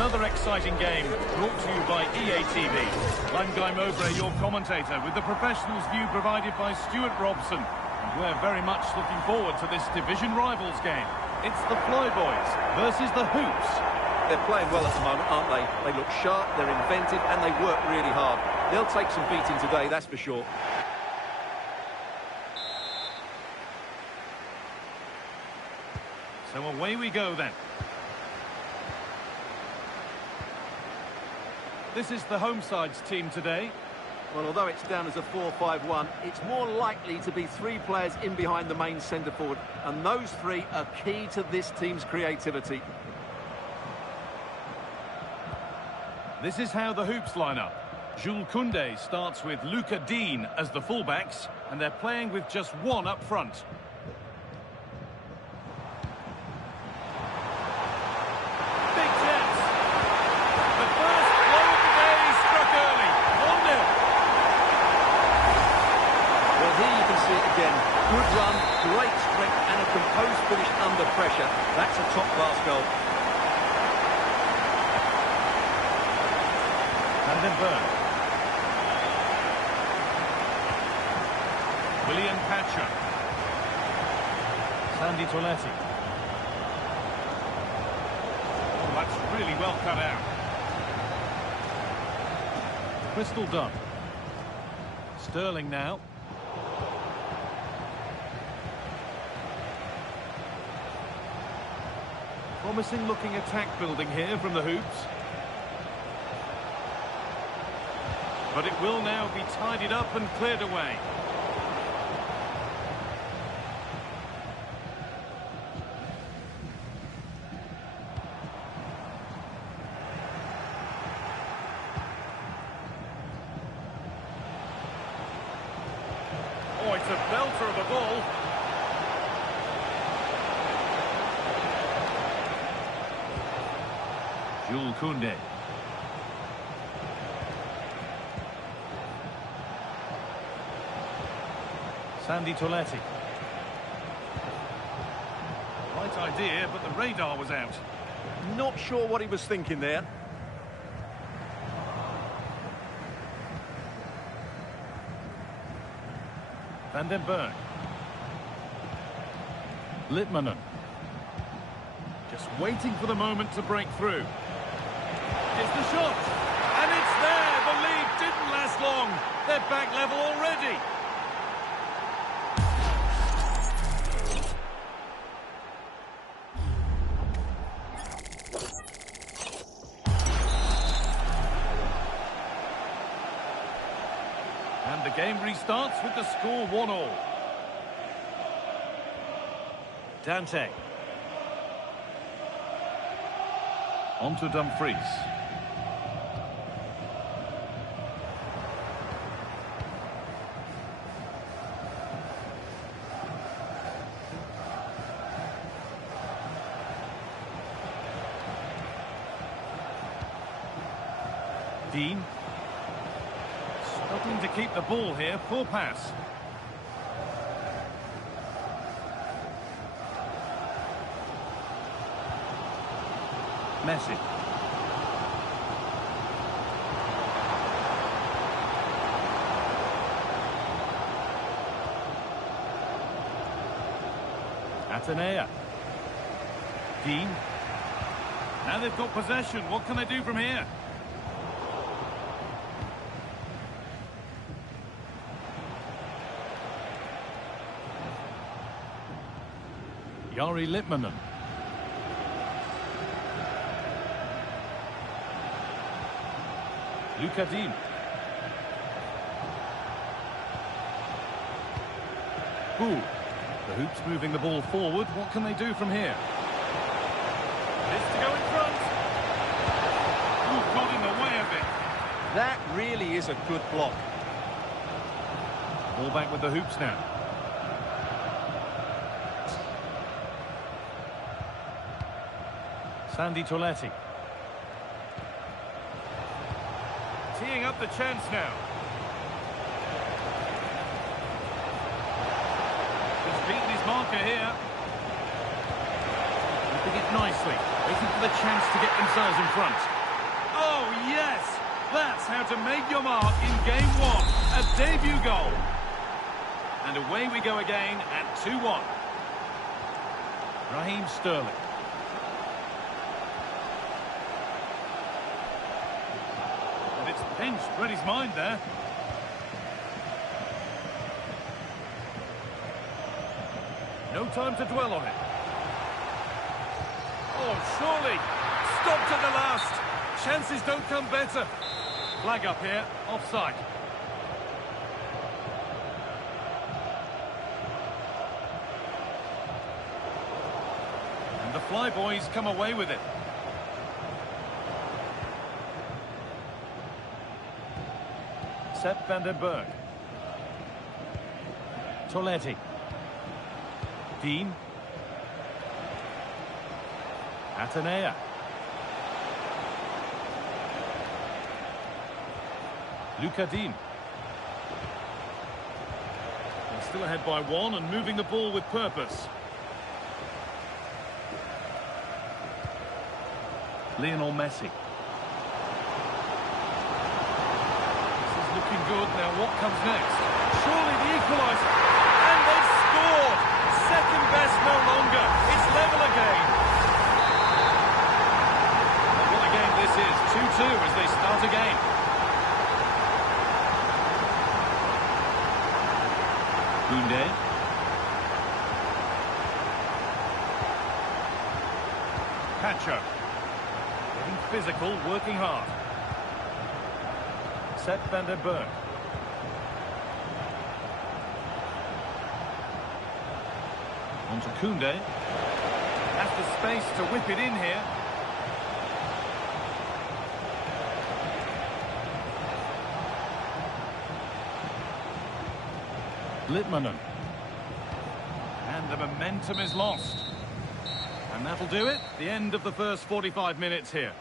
another exciting game brought to you by EA TV. I'm Guy Mowbray, your commentator, with the professionals' view provided by Stuart Robson. And we're very much looking forward to this division rivals game. It's the Flyboys versus the Hoops. They're playing well at the moment, aren't they? They look sharp, they're inventive, and they work really hard. They'll take some beating today, that's for sure. So away we go then. This is the home side's team today. Well, although it's down as a 4-5-1, it's more likely to be three players in behind the main centre forward. And those three are key to this team's creativity. This is how the Hoops line up. Jules Koundé starts with Luca Dean as the fullbacks, and they're playing with just one up front. Good run, great strength and a composed finish under pressure. That's a top-class goal. Van den Berg. William Pacha. Sandy Toletti. Oh, that's really well cut out. Crystal Dunn. Sterling now. Promising looking attack building here from the Hoops. But it will now be tidied up and cleared away. Oh, it's a belter of a ball. Jules Koundé. Sandy Toletti. Right idea, but the radar was out. Not sure what he was thinking there. Van den Berg. Litmanen. Just waiting for the moment to break through. It's the shot, and it's there. The lead didn't last long. They're back level already. And the game restarts with the score 1-1. Dante. On to Dumfries. Dean. Struggling to keep the ball here. Poor pass. Messi. Atenea. Dean. Now they've got possession. What can they do from here? Jari Litmanen. Luca Dean. Ooh. The Hoops moving the ball forward. What can they do from here? This to go in front. Ooh, got in the way of it. That really is a good block. Ball back with the Hoops now. Sandy Toletti. Teeing up the chance now. He's beaten his marker here. I think it nicely, waiting for the chance to get themselves in front. Oh, yes! That's how to make your mark in game one. A debut goal. And away we go again at 2-1. Raheem Sterling. And it's pinched, read his mind there. No time to dwell on it. Oh, surely. Stopped at the last. Chances don't come better. Flag up here. Offside. And the Flyboys come away with it. Sepp van den Berg. Toletti. Dean. Atenea. Luca Dean. They're still ahead by one and moving the ball with purpose. Lionel Messi. This is looking good. Now what comes next? Surely the equaliser. And they've scored! Second best no longer. It's level again. And what a game this is. 2-2 as they start again. Koundé. Pacho. Getting physical, working hard. Sepp van den Berg. On to Koundé. Has the space to whip it in here. Litmanen. And the momentum is lost. And that'll do it. The end of the first 45 minutes here.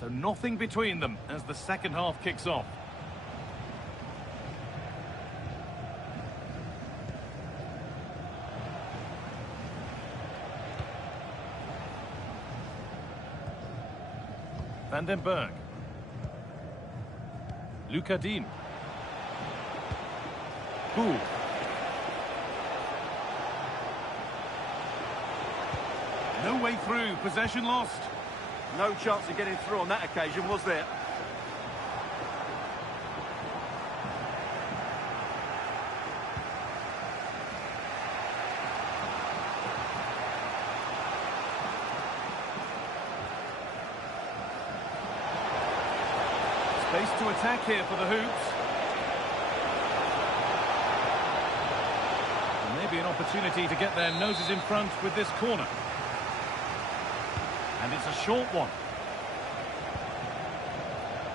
So nothing between them as the second half kicks off. Van den Berg. Luca Dean. Gould. No way through, possession lost. No chance of getting through on that occasion, was there? Space to attack here for the Hoops. And maybe an opportunity to get their noses in front with this corner. And it's a short one.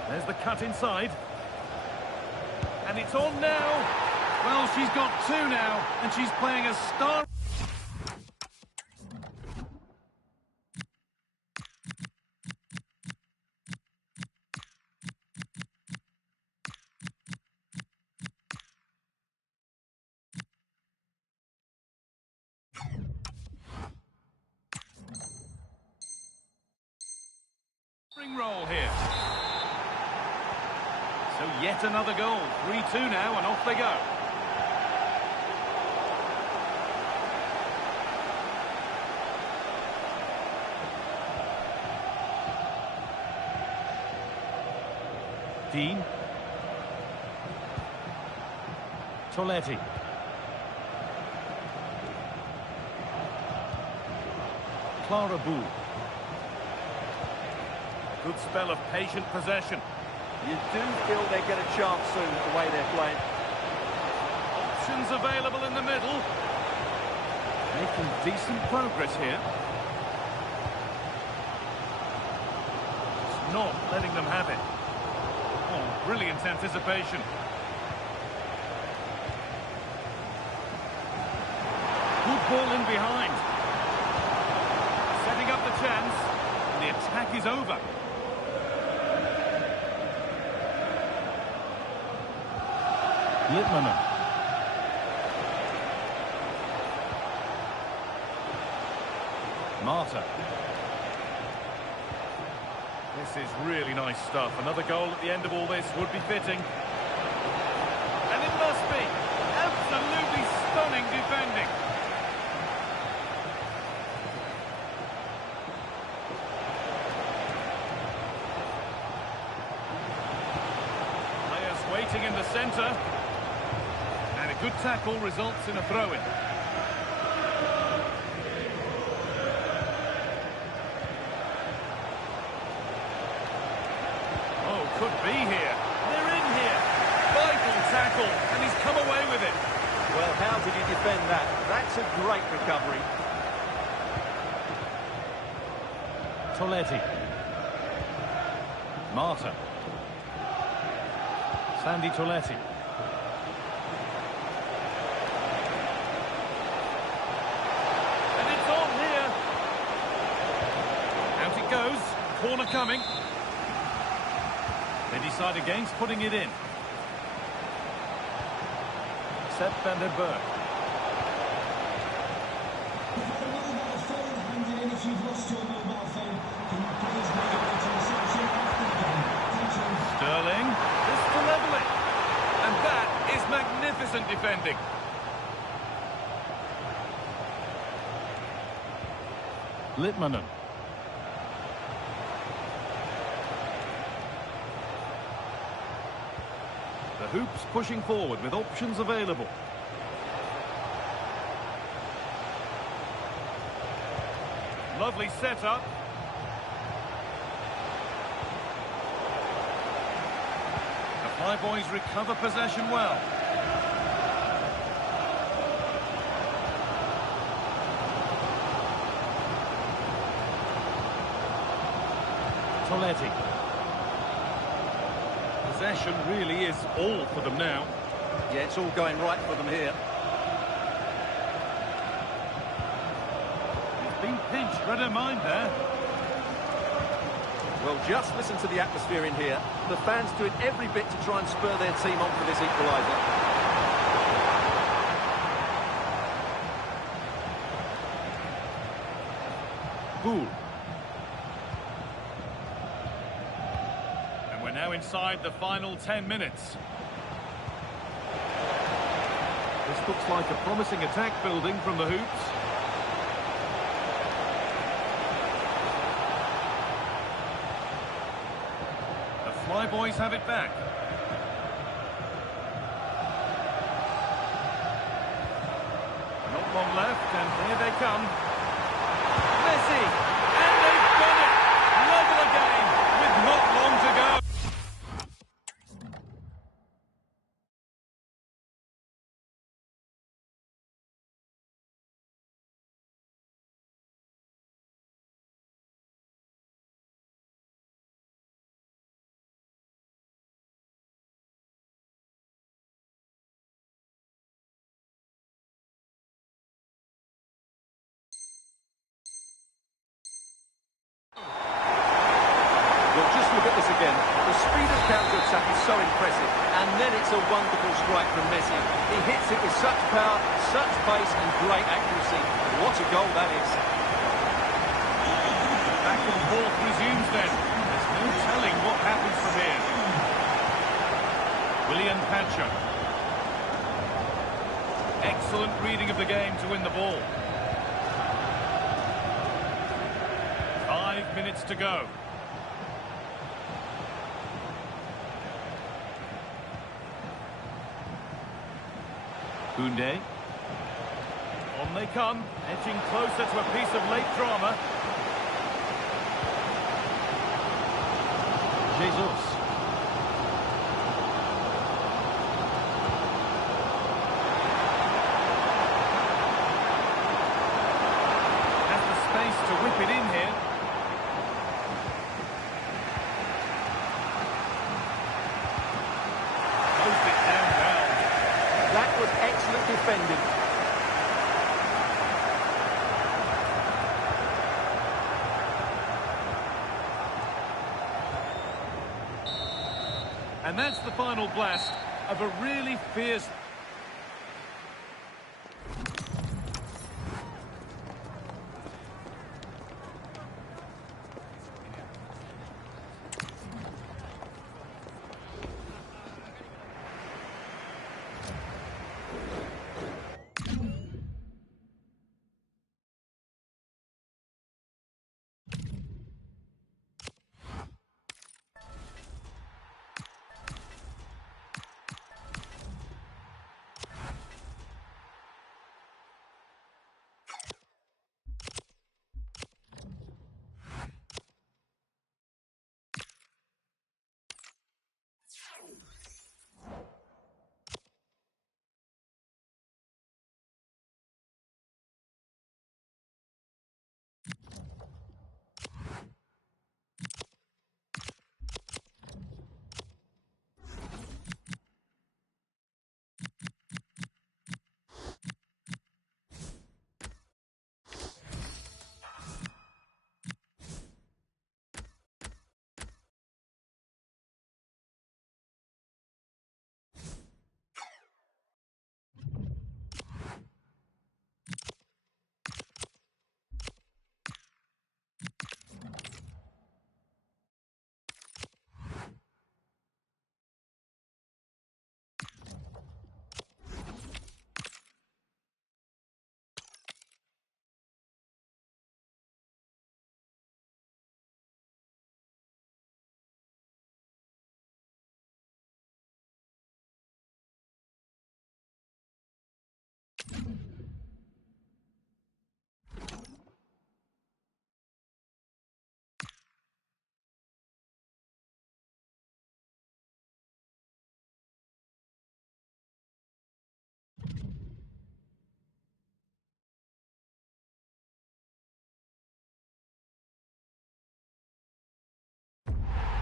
There's the cut inside. And it's on now. Well, she's got two now, and she's playing a star. Roll here. So yet another goal. 3-2 now, and off they go. Dean. Toletti. Clara Boule. A good spell of patient possession. You do feel they get a chance soon the way they're playing. Options available in the middle. Making decent progress here. Just not letting them have it. Oh, brilliant anticipation. Good ball in behind. Setting up the chance. And the attack is over. Litmanen. Marta. This is really nice stuff. Another goal at the end of all this would be fitting. And it must be. Absolutely stunning defending. Players waiting in the centre. And a good tackle results in a throw-in. Could be here. They're in here. Vital tackle, and he's come away with it. Well, how did he defend that? That's a great recovery. Toletti. Marta. Sandy Toletti. And it's on here. Out it goes. Corner coming. They decide against putting it in. Sepp van der Berg. Sterling. This to level it. And that is magnificent defending. Litmanen. The Hoops pushing forward with options available. Lovely setup. The Flyboys recover possession well. Toletti. Possession really is all for them now. Yeah, it's all going right for them here. He's been pinched, read her mind there. Well, just listen to the atmosphere in here. The fans doing every bit to try and spur their team on for this equaliser. Boule. Now inside the final 10 minutes. This looks like a promising attack building from the Hoops. The Flyboys have it back. Not long left, and here they come. Messi! And they've done it! Level again, with not long to go. Again, the speed of counter-attack is so impressive, and then it's a wonderful strike from Messi. He hits it with such power, such pace, and great accuracy. What a goal that is. Back and forth resumes then. There's no telling what happens from here. William Pacho. Excellent reading of the game to win the ball. 5 minutes to go. Koundé. On they come, edging closer to a piece of late drama. Jesus. Has the space to whip it in here. Closed it down well. That was excellent defending. And that's the final blast of a really fierce...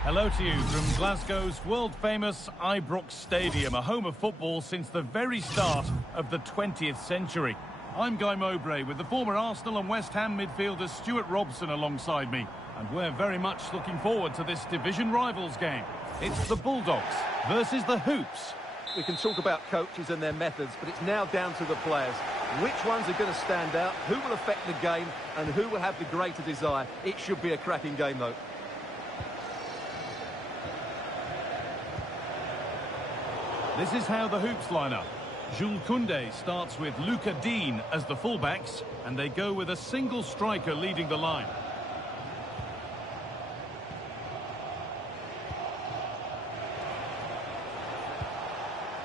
Hello to you from Glasgow's world-famous Ibrox Stadium, a home of football since the very start of the 20th century. I'm Guy Mowbray with the former Arsenal and West Ham midfielder Stuart Robson alongside me, and we're very much looking forward to this division rivals game. It's the Bulldogs versus the Hoops. We can talk about coaches and their methods, but it's now down to the players. Which ones are going to stand out, who will affect the game, and who will have the greater desire. It should be a cracking game, though. This is how the Hoops line up. Jules Koundé starts with Luca Dean as the fullbacks, and they go with a single striker leading the line.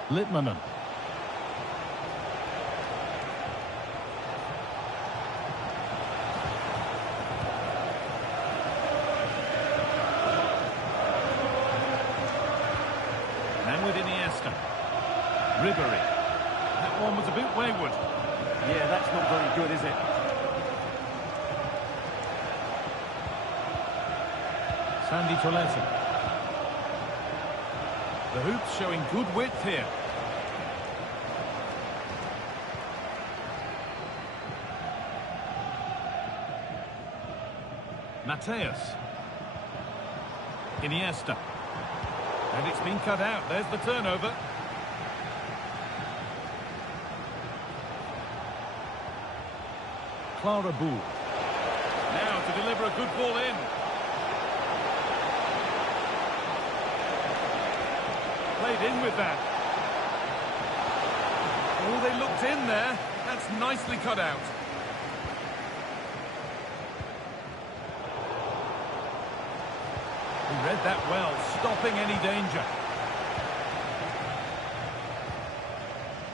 Litmanen. And with Iniesta. Ribery. That one was a bit wayward. Yeah, that's not very good, is it? Sandy Tolesi. The Hoops showing good width here. Mateus. Iniesta. And it's been cut out. There's the turnover. Clara Boule. Now to deliver a good ball in. Played played in with that. Oh, they looked in there. That's nicely cut out. He read that well, stopping any danger.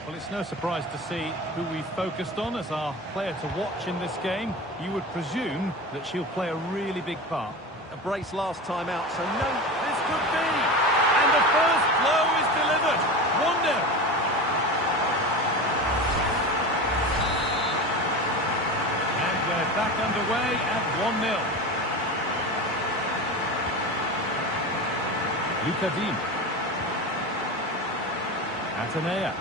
Well, it's no surprise to see who we focused on as our player to watch in this game. You would presume that she'll play a really big part. A brace last time out, so no... This could be! And the first blow is delivered. 1-0. And we're back underway at 1-0. Luca Dean. Atenea.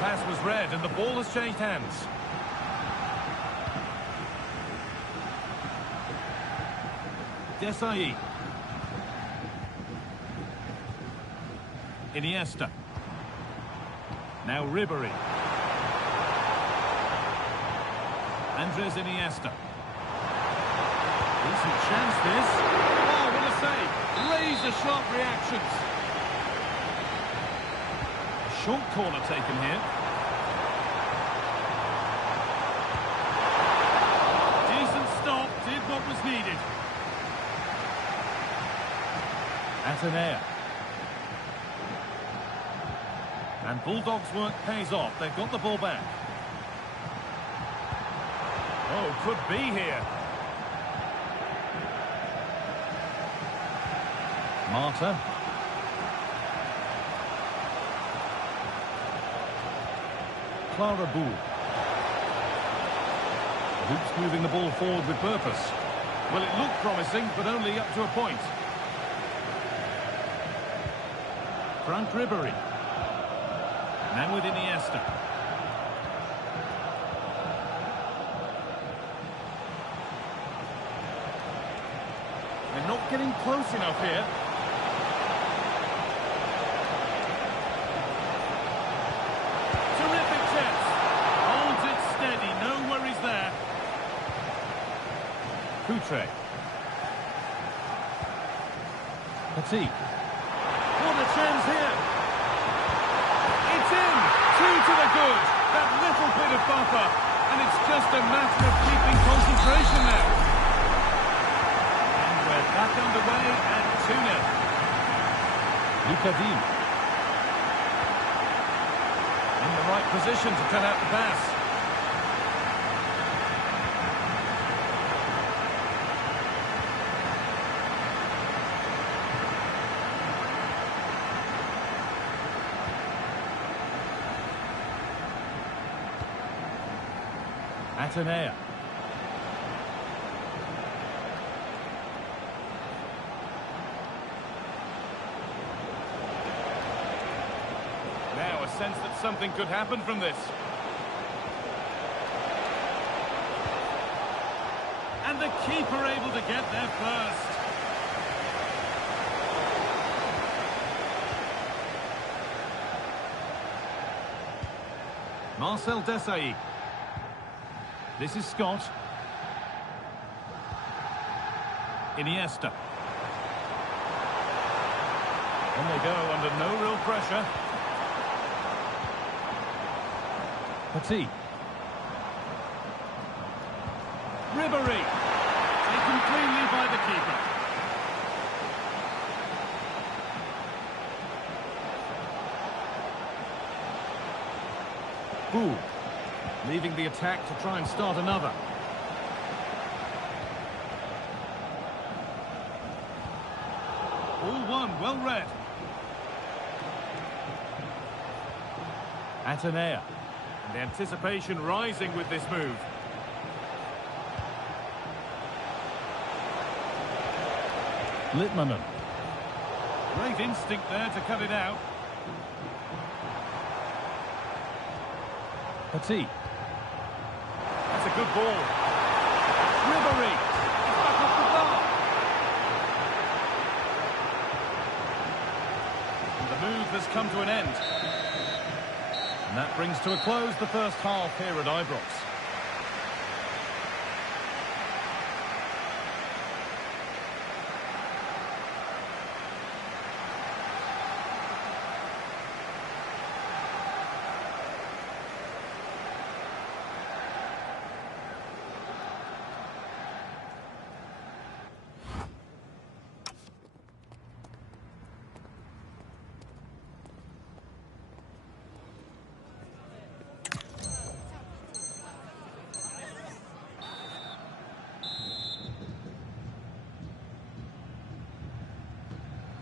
Pass was read and the ball has changed hands. Desai. Iniesta. Now Ribery. Andres Iniesta. Decent chance this. Oh, what a save. Razor-sharp reactions. A short corner taken here. Decent stop. Did what was needed. Atenea. And Bulldogs' work pays off. They've got the ball back. Oh, could be here. Marta. Clara Boule. Hoops moving the ball forward with purpose. Well, it looked promising, but only up to a point. Frank Ribery. Now with Iniesta. They're not getting close enough here. Terrific chance. Holds it steady. No worries there. Coutre. Petit. What a chance here. It's in. 2 to the good. That little bit of buffer. And it's just a matter of keeping concentration now. And we're back underway at 2-0. Luca Dean. In the right position to cut out the pass. Atenea. Now a sense that something could happen from this. And the keeper able to get there first. Marcel Desailly. This is Scott. Iniesta. On they go under no real pressure. Petit. Ribery. Taken cleanly by the keeper. Boule. Leaving the attack to try and start another. All one, well read. Atenea. And the anticipation rising with this move. Litmanen. Great instinct there to cut it out. Petit. That's a good ball. Ribery. He's back off the bar. And the move has come to an end. And that brings to a close the first half here at Ibrox.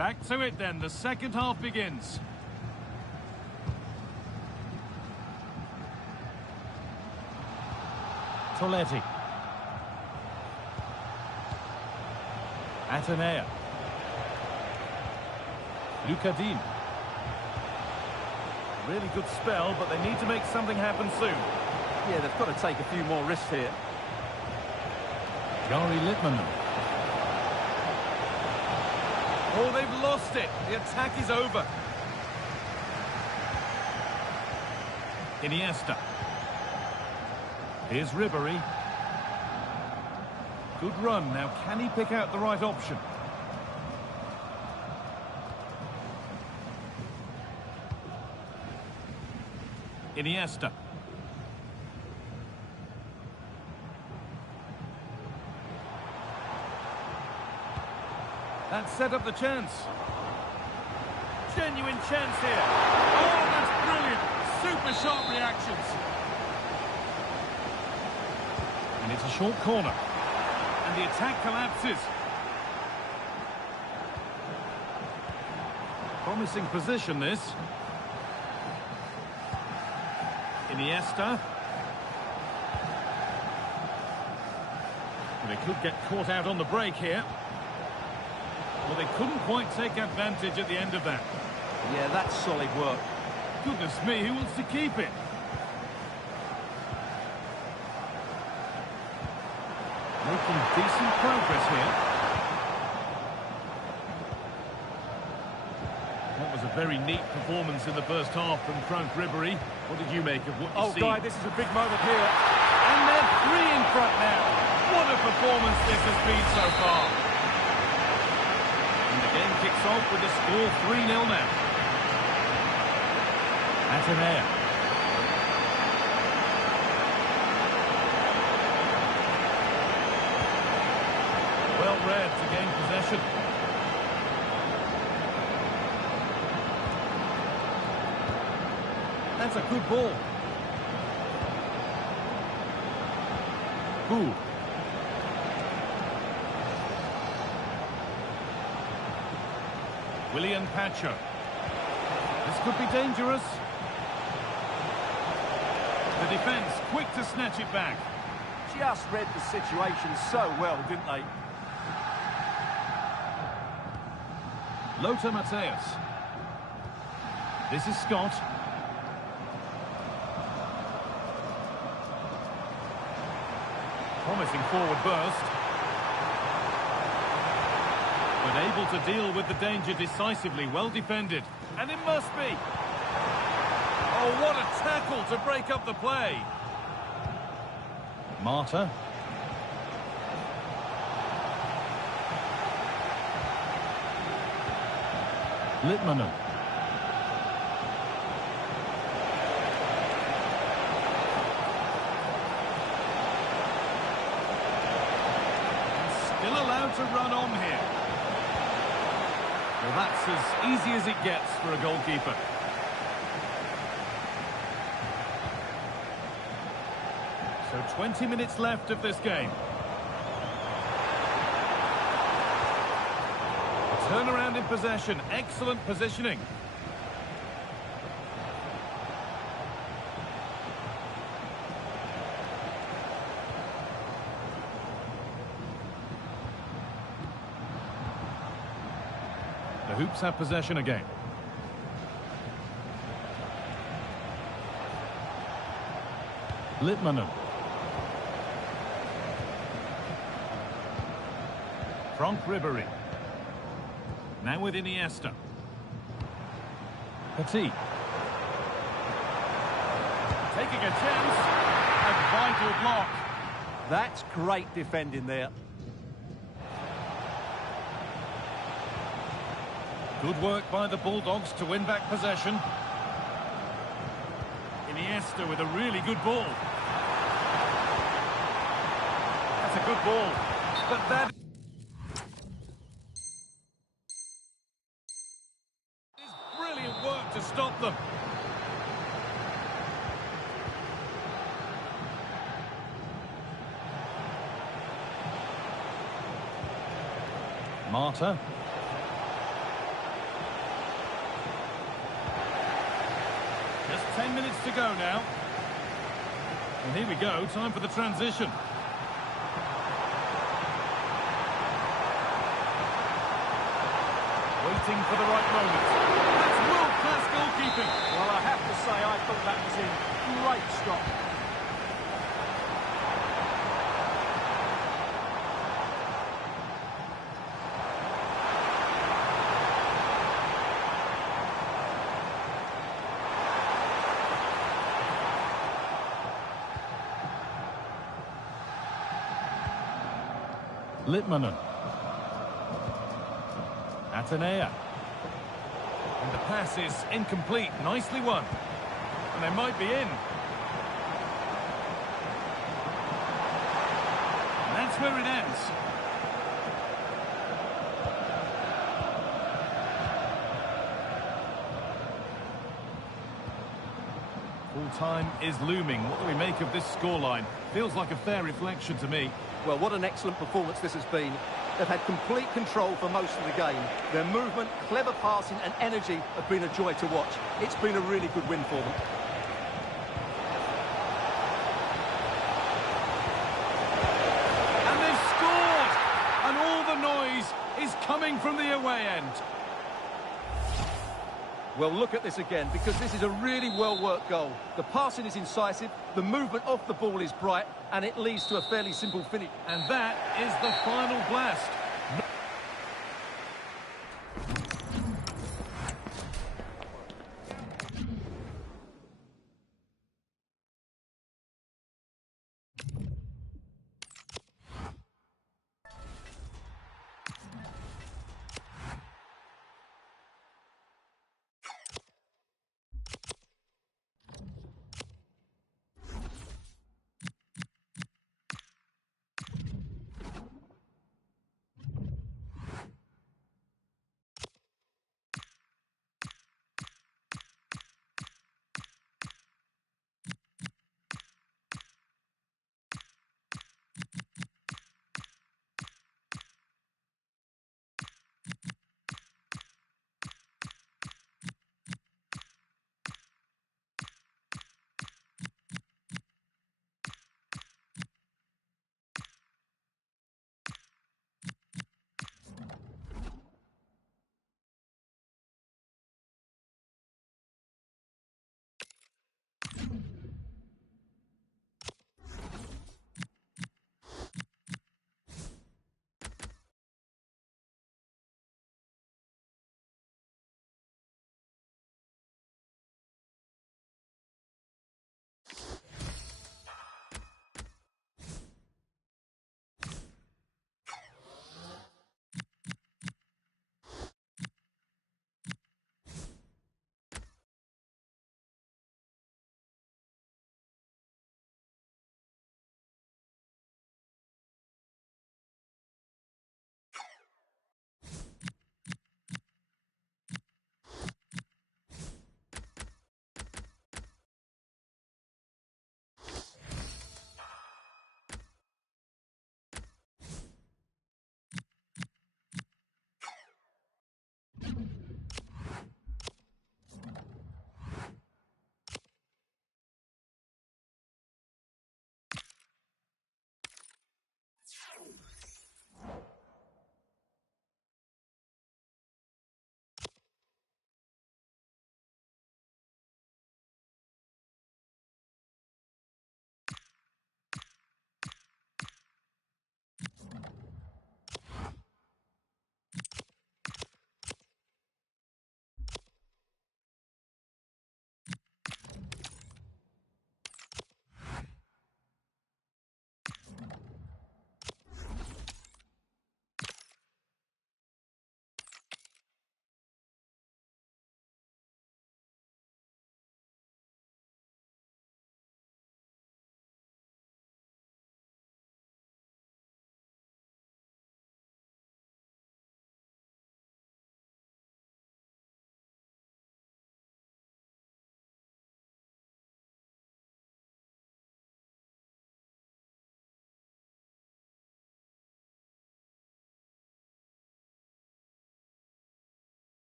Back to it then, the second half begins. Toletti. Atenea. Lucadin. Really good spell, but they need to make something happen soon. Yeah, they've got to take a few more risks here. Jari Litmanen. Oh, they've lost it. The attack is over. Iniesta. Here's Ribéry. Good run. Now, can he pick out the right option? Iniesta. That set up the chance. Genuine chance here. Oh, that's brilliant. Super sharp reactions. And it's a short corner. And the attack collapses. Promising position, this. Iniesta. They could get caught out on the break here. Well, they couldn't quite take advantage at the end of that. Yeah, that's solid work. Goodness me, who wants to keep it? Making decent progress here. That was a very neat performance in the first half from Franck Ribéry. What did you make of what you see? Oh, Guy, this is a big moment here. And they're three in front now. What a performance this has been so far. And the game kicks off with the score 3-0 now. Atenea. Well read to gain possession. That's a good ball. Ooh. William Pacho. This could be dangerous. The defence quick to snatch it back. Just read the situation so well, didn't they? Lothar Matthäus. This is Scott. Promising forward burst. But able to deal with the danger decisively, well defended. And it must be. Oh, what a tackle to break up the play. Marta. Litmanen. Still allowed to run on here. Well, that's as easy as it gets for a goalkeeper. So 20 minutes left of this game. Turnaround in possession, excellent positioning. The Hoops have possession again. Litmanen. Franck Ribéry. Now with Iniesta. Petit. Taking a chance. A vital block. That's great defending there. Good work by the Bulldogs to win back possession. Iniesta with a really good ball. That's a good ball. But that is brilliant work to stop them. Marta. 10 minutes to go now. And here we go, time for the transition. Waiting for the right moment. That's world-class goalkeeping. Well, I have to say, I thought that was in great stop. Litmanen. Atenea. And the pass is incomplete. Nicely won. And they might be in. And that's where it ends. Full time is looming. What do we make of this scoreline? Feels like a fair reflection to me. Well, what an excellent performance this has been. They've had complete control for most of the game. Their movement, clever passing and energy have been a joy to watch. It's been a really good win for them. And they've scored! And all the noise is coming from the away end. Well, look at this again, because this is a really well-worked goal. The passing is incisive, the movement off the ball is bright, and it leads to a fairly simple finish. And that is the final blast.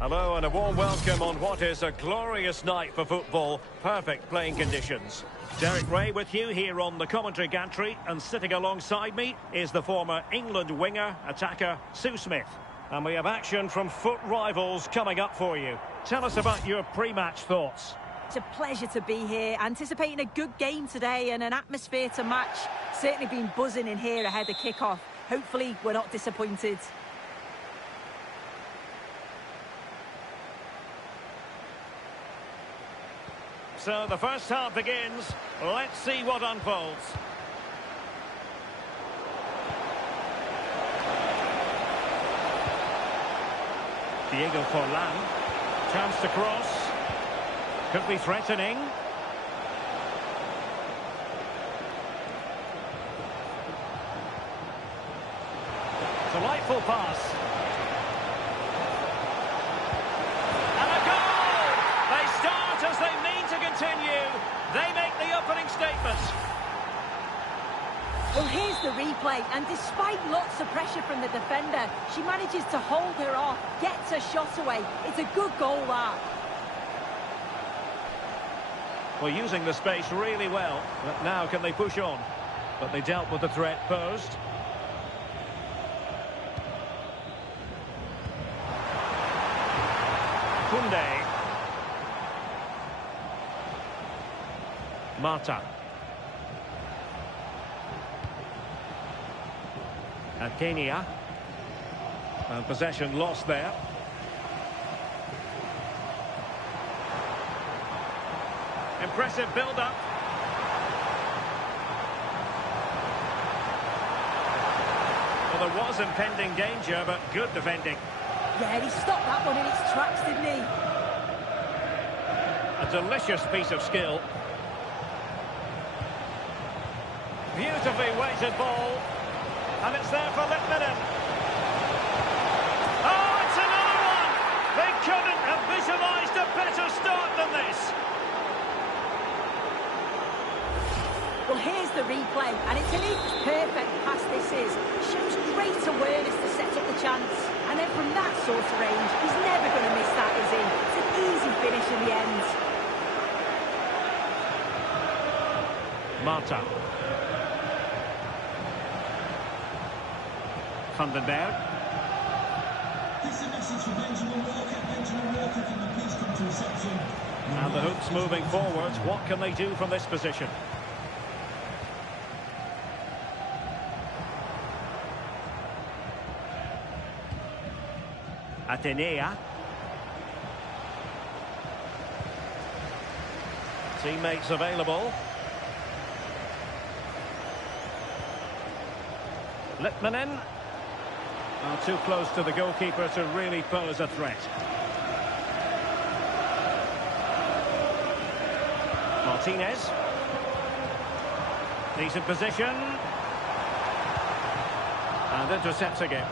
Hello and a warm welcome on what is a glorious night for football. Perfect playing conditions. Derek Ray with you here on the commentary gantry, and sitting alongside me is the former England winger, attacker, Sue Smith. And we have action from FUT Rivals coming up for you. Tell us about your pre-match thoughts. It's a pleasure to be here, anticipating a good game today and an atmosphere to match. Certainly been buzzing in here ahead of kick-off. Hopefully we're not disappointed. So the first half begins. Let's see what unfolds. Diego Forlan. Chance to cross. Could be threatening. Delightful pass. And a goal! They start as they mean to continue. They make the opening statement. Well, here's the replay, and despite lots of pressure from the defender, she manages to hold her off, gets her shot away. It's a good goal, that. Well, using the space really well, but now can they push on? But they dealt with the threat posed. Koundé. Mata. Kenya. And possession lost there. Impressive build-up. Well, there was impending danger, but good defending. Yeah, he stopped that one in its tracks, didn't he? A delicious piece of skill. Beautifully weighted ball. And it's there for Litmanen. Oh, it's another one! They couldn't have visualised a better start than this. Well, here's the replay, and it's an inch-perfect pass this is. Shows great awareness to set up the chance. And then from that sort of range, he's never going to miss that, is he? It's an easy finish in the end. Mata. Vandenberg. This is a message for Benjamin Walker. Benjamin Walker can you please come to reception. And the hoops moving forwards. What can they do from this position? Atenea. Teammates available. Litmanen. Too close to the goalkeeper to really pose a threat. Martinez. Decent position. And intercepts again.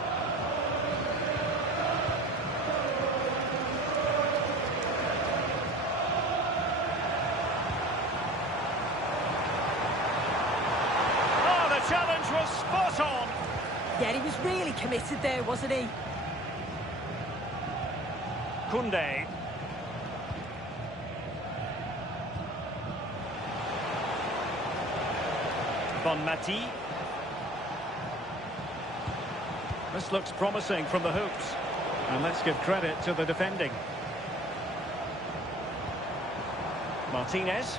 Oh, the challenge was spot on. Yeah, he was really committed there, wasn't he? Koundé. Bonmati. This looks promising from the hoops. And let's give credit to the defending. Martinez.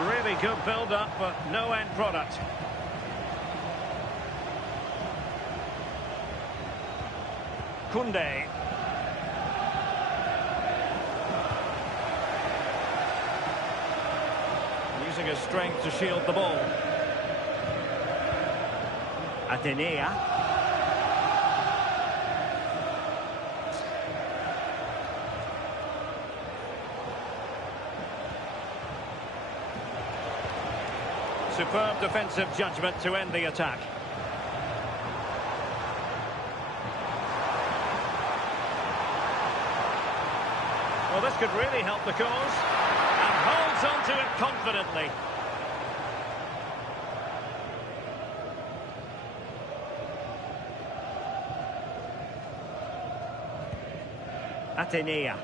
Really good build-up, but no end product. Koundé. Using his strength to shield the ball. Atenea. Superb defensive judgment to end the attack. Well, this could really help the cause. And holds on to it confidently. Atenea.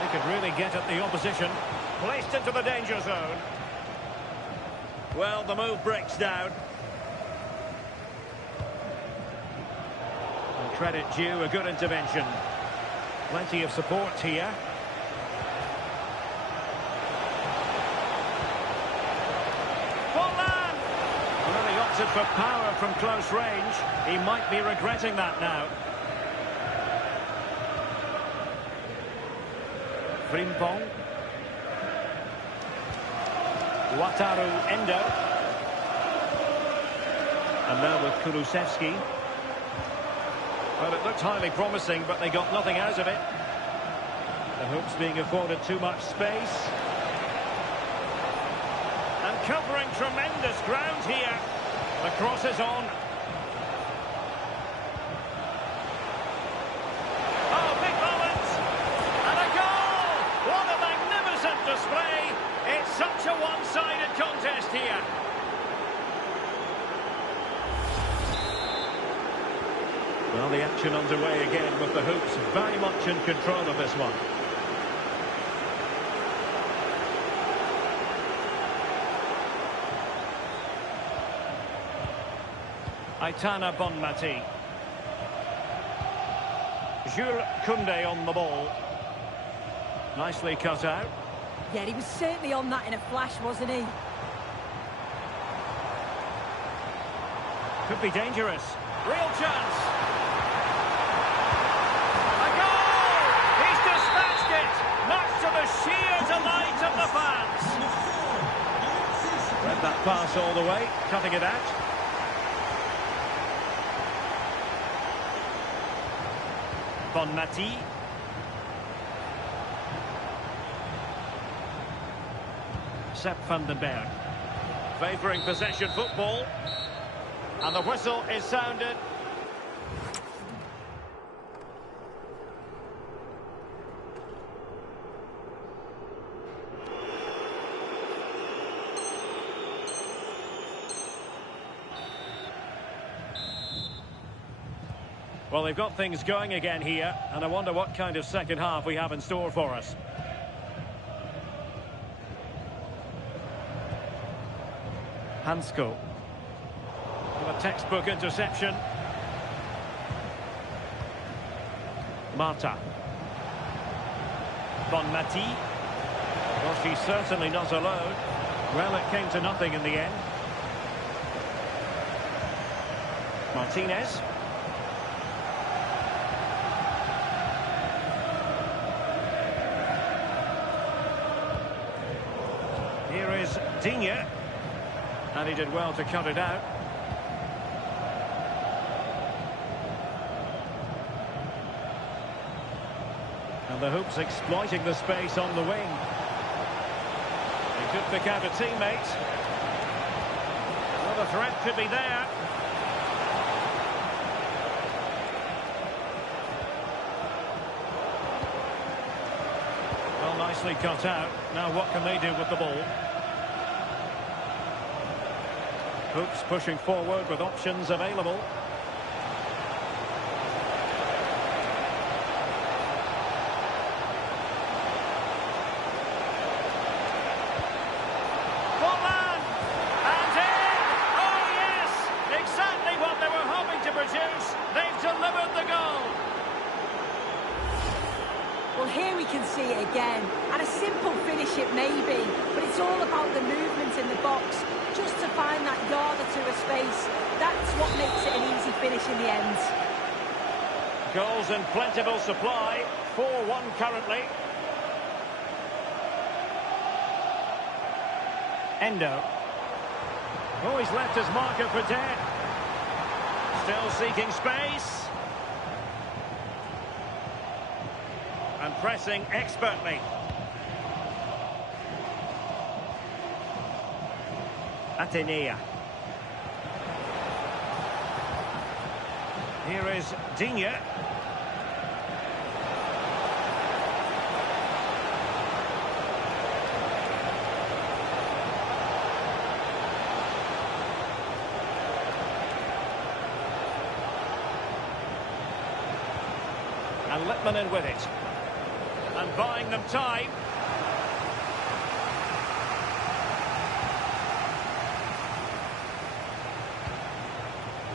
They could really get at the opposition. Placed into the danger zone. Well, the move breaks down. And credit due, a good intervention. Plenty of support here. Forlan! Well, he opted for power from close range. He might be regretting that now. Frimpong. Wataru Endo. And now with Kulusevski. Well, it looked highly promising, but they got nothing out of it. The Hoops being afforded too much space. And covering tremendous ground here. The cross is on. Oh, big moment! And a goal! What a magnificent display! It's such a one-sided contest here. Well, the action underway again with the Hoops very much in control of this one. Aitana Bonmati. Jules Koundé on the ball. Nicely cut out. Yeah, he was certainly on that in a flash, wasn't he? Could be dangerous. Real chance. A goal! He's dispatched it, much to the sheer delight of the fans. Read that pass all the way, cutting it out. Bonmati. Sepp van den Berg. Favouring possession football. And the whistle is sounded. Well, they've got things going again here, and I wonder what kind of second half we have in store for us. Hansko. A textbook interception. Marta. Bonmati. Well, she's certainly not alone. Well, it came to nothing in the end. Martinez. Here is Digne. And he did well to cut it out. And the Hoops exploiting the space on the wing. He could pick out a teammate. Well, the threat could be there. Well, nicely cut out. Now what can they do with the ball? Hoops pushing forward with options available. Forlan! And in! Oh yes! Exactly what they were hoping to produce. They've delivered the goal. Well, here we can see it again. And a simple finish it may be, but it's all about the movement in the box. Just to find that yard or two of space. That's what makes it an easy finish in the end. Goals in plentiful supply. 4-1 currently. Endo. Oh, he's left his marker for dead. Still seeking space. And pressing expertly. Atenea. Here is Digne. And Litmanen with it. And buying them time.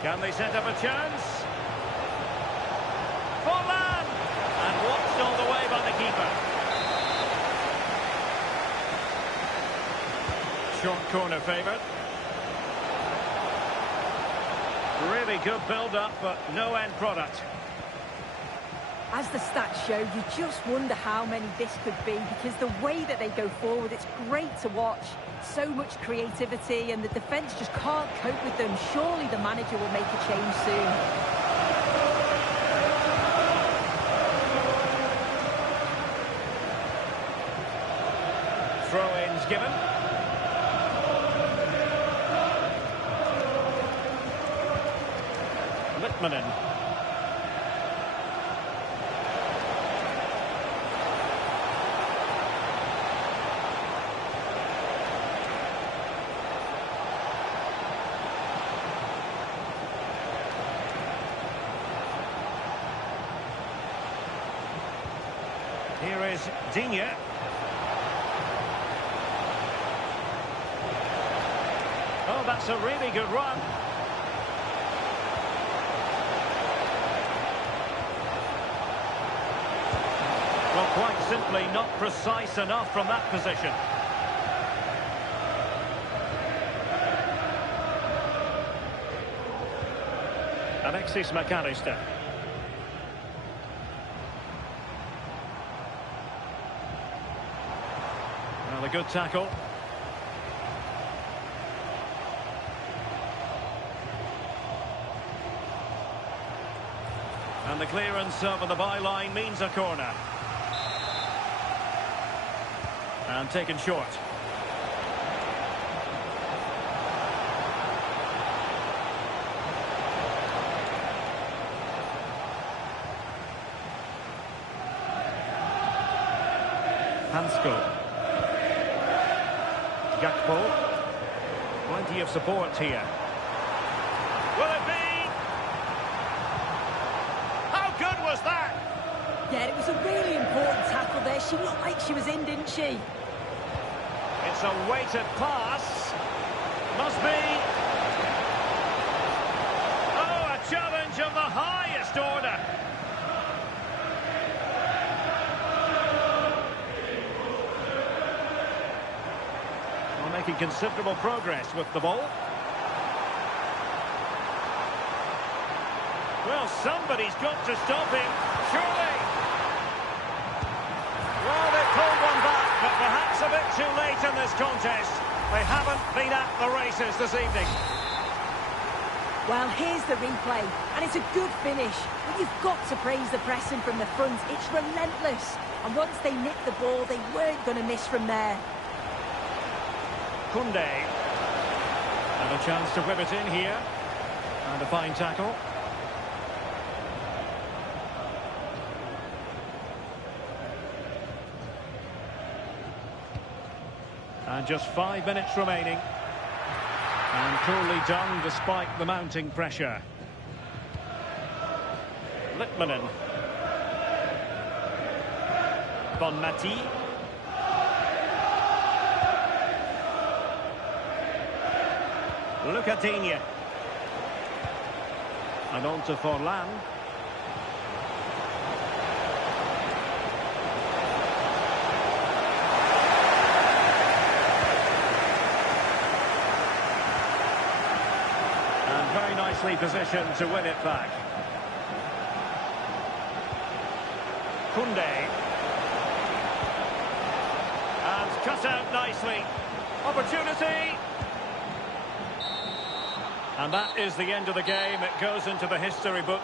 Can they set up a chance? Forlan! And watched all the way by the keeper. Short corner favoured. Really good build-up, but no end product. As the stats show, you just wonder how many this could be, because the way that they go forward, it's great to watch. So much creativity, and the defence just can't cope with them. Surely the manager will make a change soon. Throw-ins given. Litmanen. Here is Digne. Oh, that's a really good run. Well, quite simply not precise enough from that position. Alexis McAllister. Well, a good tackle. And the clearance over the byline means a corner. And taken short. Hansko. Gakpo. Plenty of support here. Will it be? How good was that? Yeah, it was a really important tackle there. She looked like she was in, didn't she? It's a weighted pass. Must be. Oh, a challenge of the highest order. Well, making considerable progress with the ball. Well, somebody's got to stop him, surely. Well, they pulled one back, but perhaps a bit too late in this contest. They haven't been at the races this evening. Well, here's the replay, and it's a good finish. But you've got to praise the pressing from the front. It's relentless. And once they nicked the ball, they weren't going to miss from there. Koundé. And a chance to whip it in here. And a fine tackle. And just 5 minutes remaining. And coolly done despite the mounting pressure. Litmanen. Bonmati. Lucas Digne. And on to Forlan. And very nicely positioned to win it back. Koundé. And cut out nicely. Opportunity. And that is the end of the game. It goes into the history book.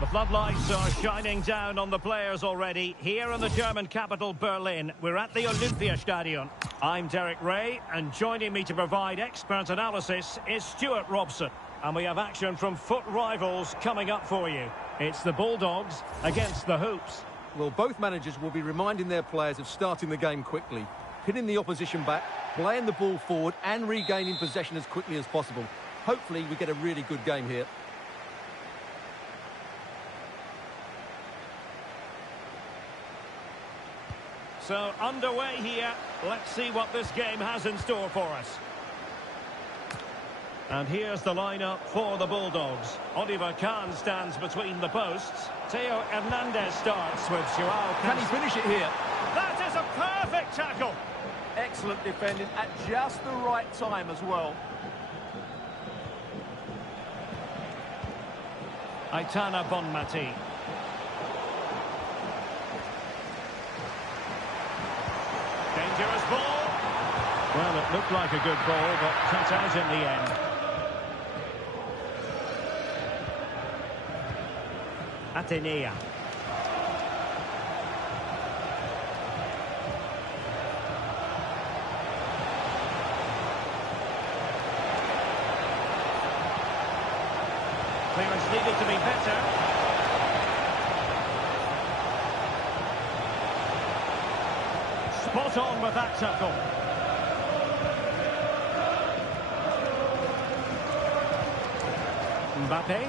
The floodlights are shining down on the players already. Here in the German capital, Berlin, we're at the Olympiastadion. I'm Derek Ray, and joining me to provide expert analysis is Stuart Robson. And we have action from foot rivals coming up for you. It's the Bulldogs against the Hoops. Well, both managers will be reminding their players of starting the game quickly, hitting the opposition back, playing the ball forward and regaining possession as quickly as possible. Hopefully we get a really good game here. So, underway here. Let's see what this game has in store for us. And here's the lineup for the Bulldogs. Oliver Kahn stands between the posts. Theo Hernandez starts with Joao Cancelo. Can he finish it here? That is a perfect tackle. Excellent defending at just the right time as well. Aitana Bonmati. Dangerous ball. Well, it looked like a good ball, but cut out in the end. Atenea. Clearance needed to be better. Spot on with that tackle. Mbappe.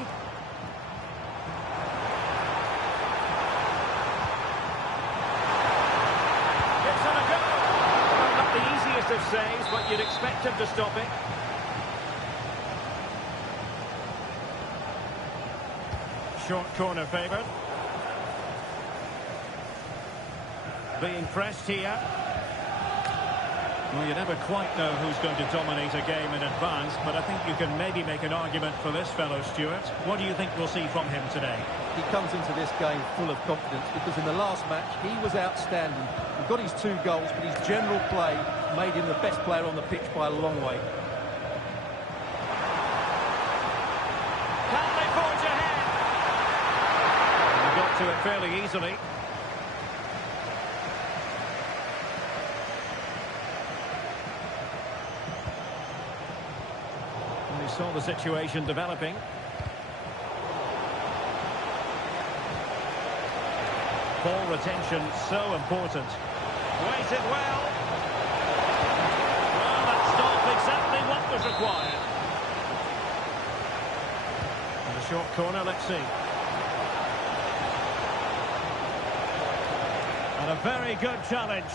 It's on a go. Well, not the easiest of saves, but you'd expect him to stop it. Short corner favoured. Being pressed here. Well, you never quite know who's going to dominate a game in advance, but I think you can maybe make an argument for this fellow, Stuart. What do you think we'll see from him today? He comes into this game full of confidence because in the last match he was outstanding. He got his 2 goals, but his general play made him the best player on the pitch by a long way. Can they forge ahead? He got to it fairly easily. Saw the situation developing. Ball retention so important. Waited well. Well, that stopped exactly what was required. And a short corner, let's see. And a very good challenge.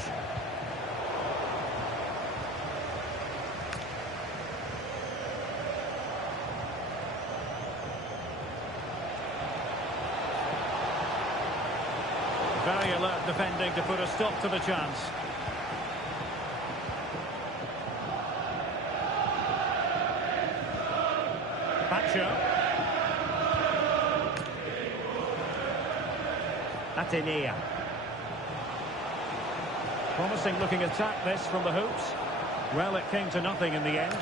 Very alert defending to put a stop to the chance. Pacho. Atenea. Promising looking attack this from the Hoops. Well, it came to nothing in the end.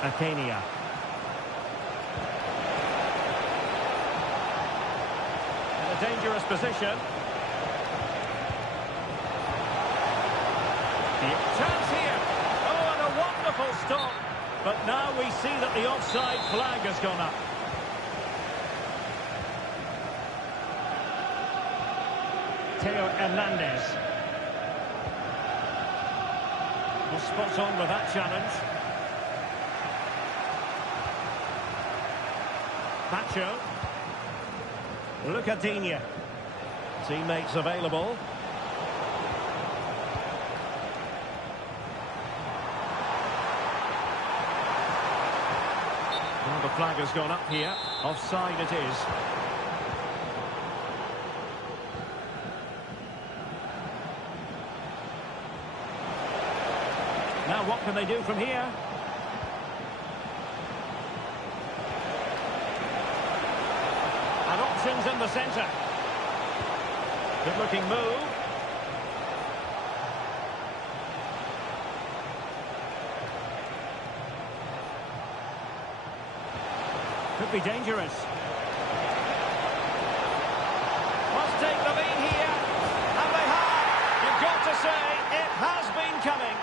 Atenea. In a dangerous position. Chance here. Oh, and a wonderful stop. But now we see that the offside flag has gone up. Theo Hernandez. Well, spot on with that challenge. Pacho. Lucadinha. Teammates available. Well, the flag has gone up here. Offside it is. Now what can they do from here? And options in the centre. Good looking move. Could be dangerous. Must take the lead here. And they have. You've got to say, it has been coming.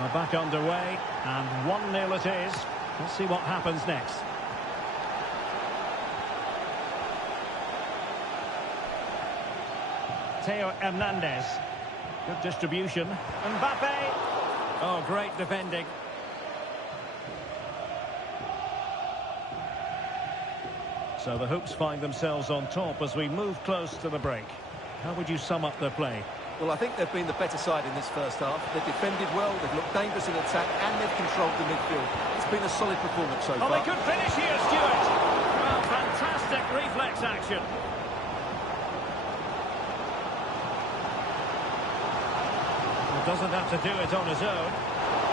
We're back underway, and 1-0 it is. Let's see what happens next. Theo Hernandez. Good distribution. Mbappe. Oh, great defending. So the Hoops find themselves on top as we move close to the break. How would you sum up their play? Well, I think they've been the better side in this first half. They've defended well, they've looked dangerous in attack, and they've controlled the midfield. It's been a solid performance so far. Oh, they could finish here, Stuart. Well, fantastic reflex action. Well, doesn't have to do it on his own.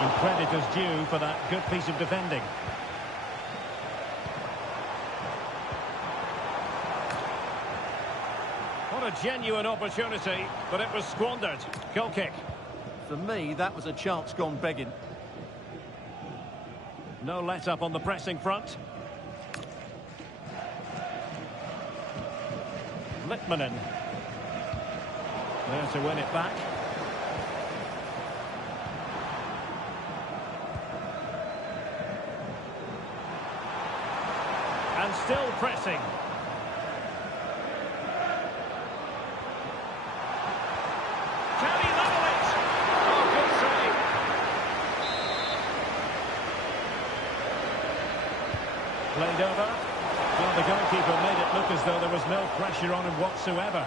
And credit is due for that good piece of defending. What a genuine opportunity, but it was squandered. Goal kick. For me, that was a chance gone begging. No let-up on the pressing front. Litmanen. There to win it back. And still pressing. Can he level it? Oh, good save. Played over. Well, the goalkeeper made it look as though there was no pressure on him whatsoever.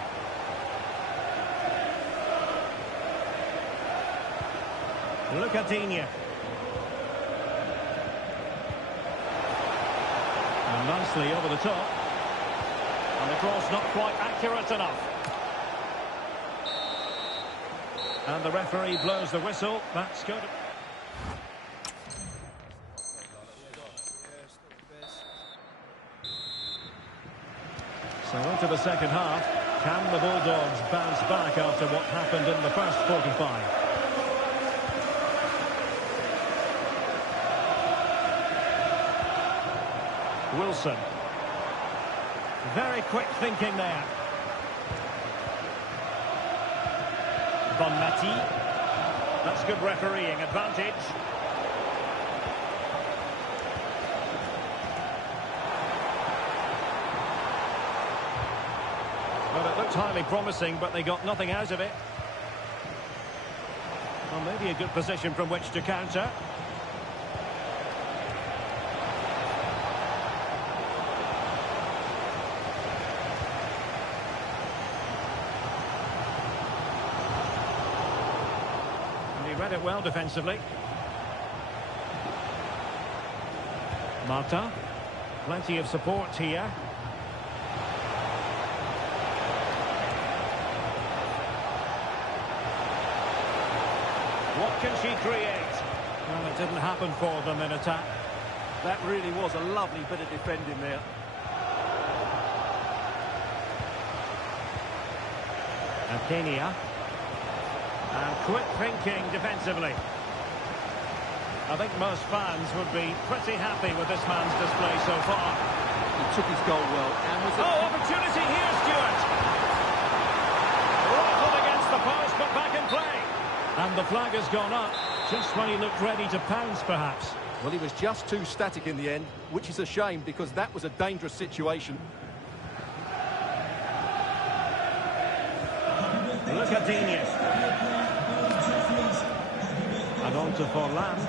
Look at Digne. And nicely over the top. And the cross not quite accurate enough. And the referee blows the whistle. That's good. So into the second half. Can the Bulldogs bounce back after what happened in the first 45? Wilson. Very quick thinking there. Bonmati. That's good refereeing advantage. Well, it looked highly promising, but they got nothing out of it. Well, maybe a good position from which to counter. Read it well defensively. Marta. Plenty of support here. What can she create? Well, it didn't happen for them in attack. That really was a lovely bit of defending there. And Kenya. And quick thinking defensively. I think most fans would be pretty happy with this man's display so far. He took his goal well and was... Oh, opportunity here, Stuart! Rifled against the post, but back in play. And the flag has gone up, just when he looked ready to pounce, perhaps. Well, he was just too static in the end, which is a shame because that was a dangerous situation. Look at Digne. And on to Forlan.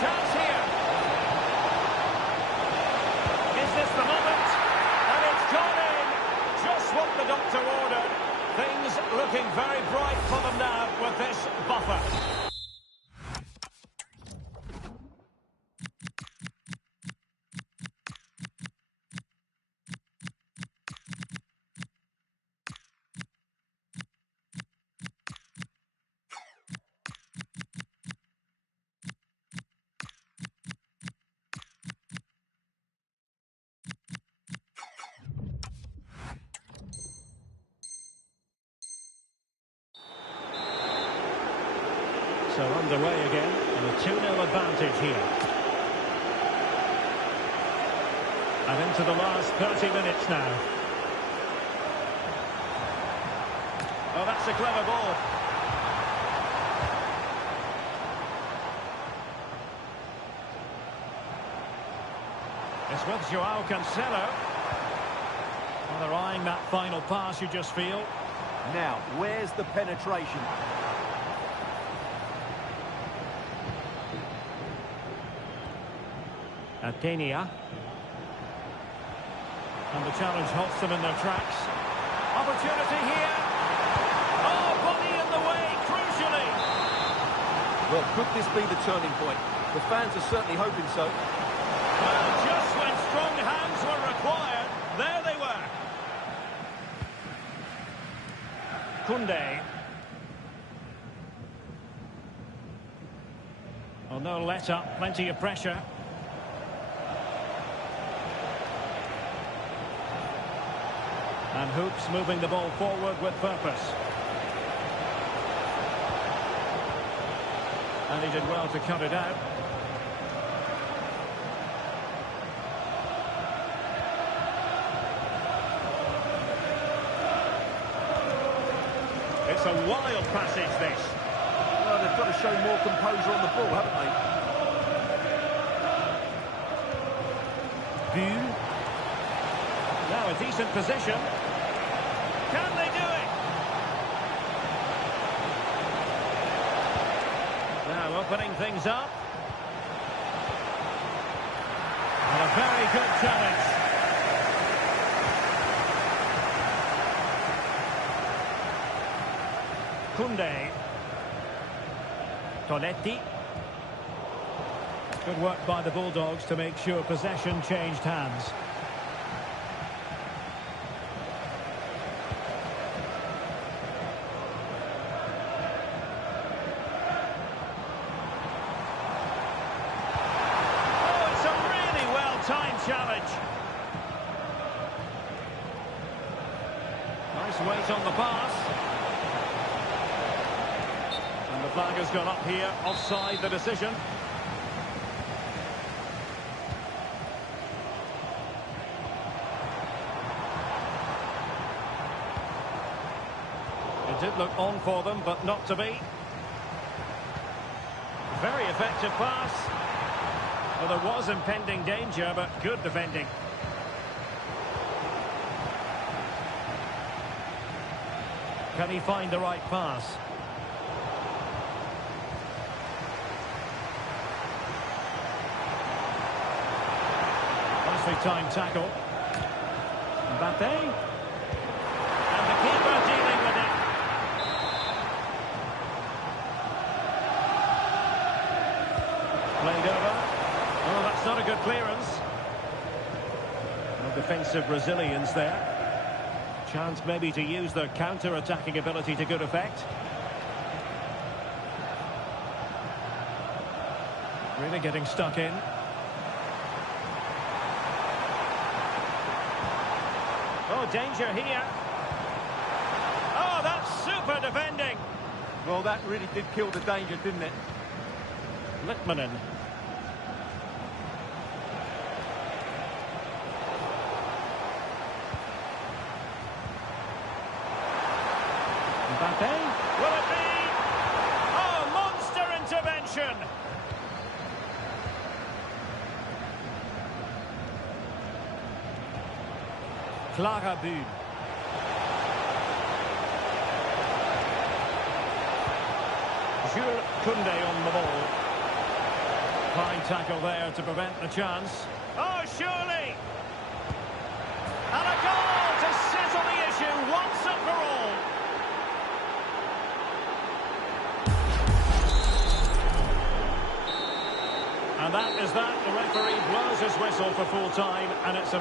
Chance here. Is this the moment? And it's gone in. Just what the doctor ordered. Things looking very bright for them now with this buffer. So underway again, and a 2-0 advantage here. And into the last 30 minutes now. Oh, that's a clever ball. It's with Joao Cancelo. Well, they're eyeing that final pass, you just feel. Now, where's the penetration? Adenia. And the challenge halts them in their tracks. Opportunity here. Oh, body in the way, crucially. Well, could this be the turning point? The fans are certainly hoping so. Well, just when strong hands were required, there they were. Koundé. Oh, no let up, plenty of pressure. And Hoops moving the ball forward with purpose. And he did well to cut it out. It's a wild passage, this. Well, they've got to show more composure on the ball, haven't they? Bull. Now a decent position. Can they do it? Now opening things up. And a very good challenge. Koundé. Tonetti. Good work by the Bulldogs to make sure possession changed hands. Oh, it's a really well-timed challenge. Nice weight on the pass. The flag has gone up here, offside the decision. It did look on for them, but not to be. Very effective pass. Well, there was impending danger, but good defending. Can he find the right pass? Nicely timed tackle. Mbappe. And the keeper dealing with it. Played over. Oh, that's not a good clearance. No defensive resilience there. Chance maybe to use their counter-attacking ability to good effect. Really getting stuck in. Oh, danger here. Oh, that's super defending. Well, that really did kill the danger, didn't it? Litmanen. Mbappe. Will it be? Oh, monster intervention. Clara Bull. Jules Koundé on the ball. Fine tackle there to prevent the chance. Oh, surely! And a goal to settle the issue once and for all. And that is that. The referee blows his whistle for full time, and it's a...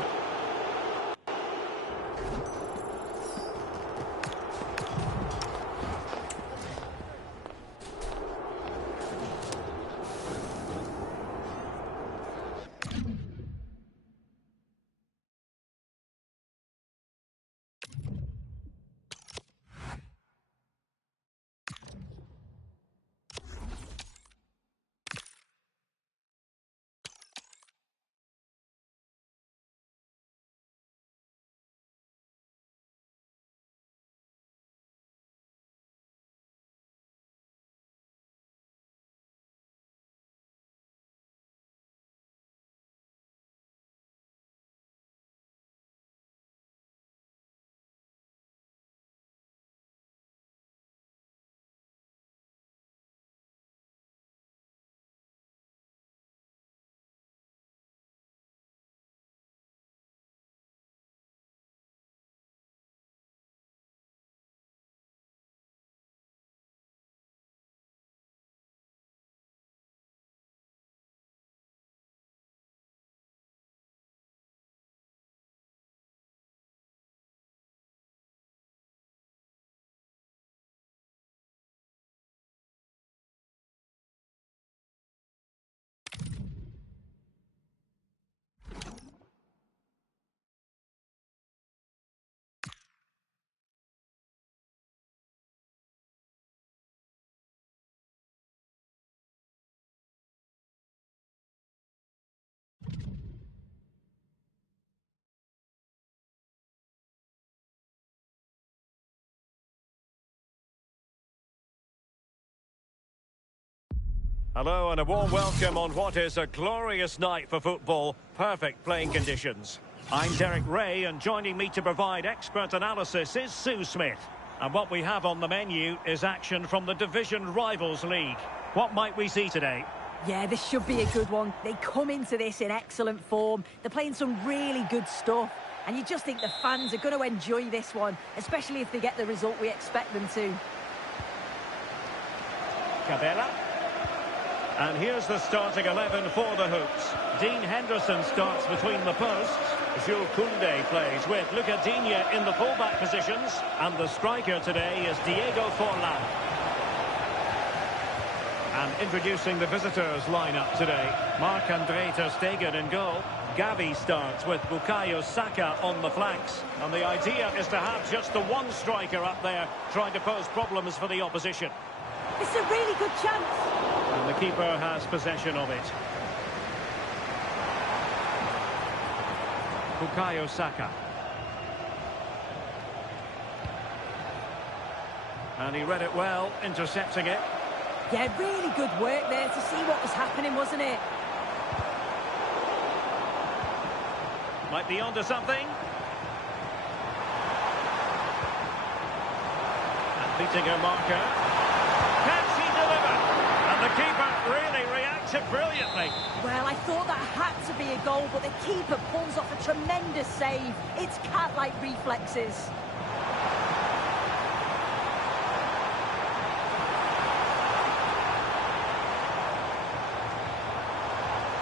Hello and a warm welcome on what is a glorious night for football. Perfect playing conditions. I'm Derek Ray, and joining me to provide expert analysis is Sue Smith. And what we have on the menu is action from the Division Rivals League. What might we see today? Yeah, this should be a good one. They come into this in excellent form. They're playing some really good stuff. And you just think the fans are going to enjoy this one, especially if they get the result we expect them to. Cabela. And here's the starting 11 for the Hoops. Dean Henderson starts between the posts. Jules Koundé plays with Lucas Digne in the fullback positions. And the striker today is Diego Forlan. And introducing the visitors lineup today. Marc-André ter Stegen in goal. Gavi starts with Bukayo Saka on the flanks. And the idea is to have just the one striker up there trying to pose problems for the opposition. It's a really good chance. And the keeper has possession of it. Bukayo Saka. And he read it well, intercepting it. Yeah, really good work there to see what was happening, wasn't it? Might be onto something. And beating a marker. Can she deliver? And the keeper really reacted brilliantly. Well, I thought that had to be a goal, but the keeper pulls off a tremendous save. It's cat-like reflexes.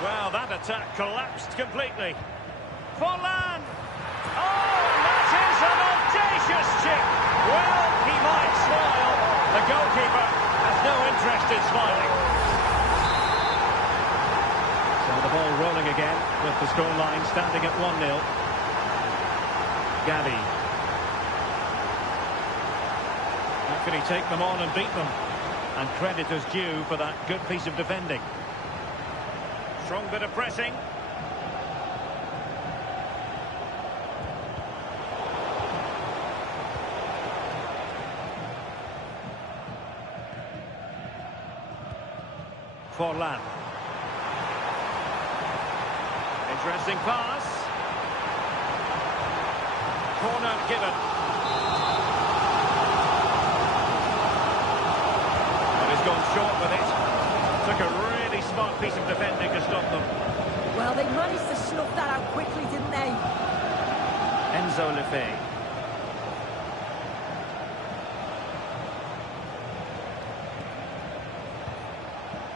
Well, that attack collapsed completely. Forlan! Oh, and that is an audacious chip! Well, he might smile. The goalkeeper has no interest in smiling. So the ball rolling again with the scoreline standing at 1-0. Gavi. How can he take them on and beat them? And credit is due for that good piece of defending. Strong bit of pressing. Forlan. Interesting pass. Corner given. But he's gone short with it. Took a really smart piece of defending to stop them. Well, they managed to snuff that out quickly, didn't they? Enzo Lefebvre.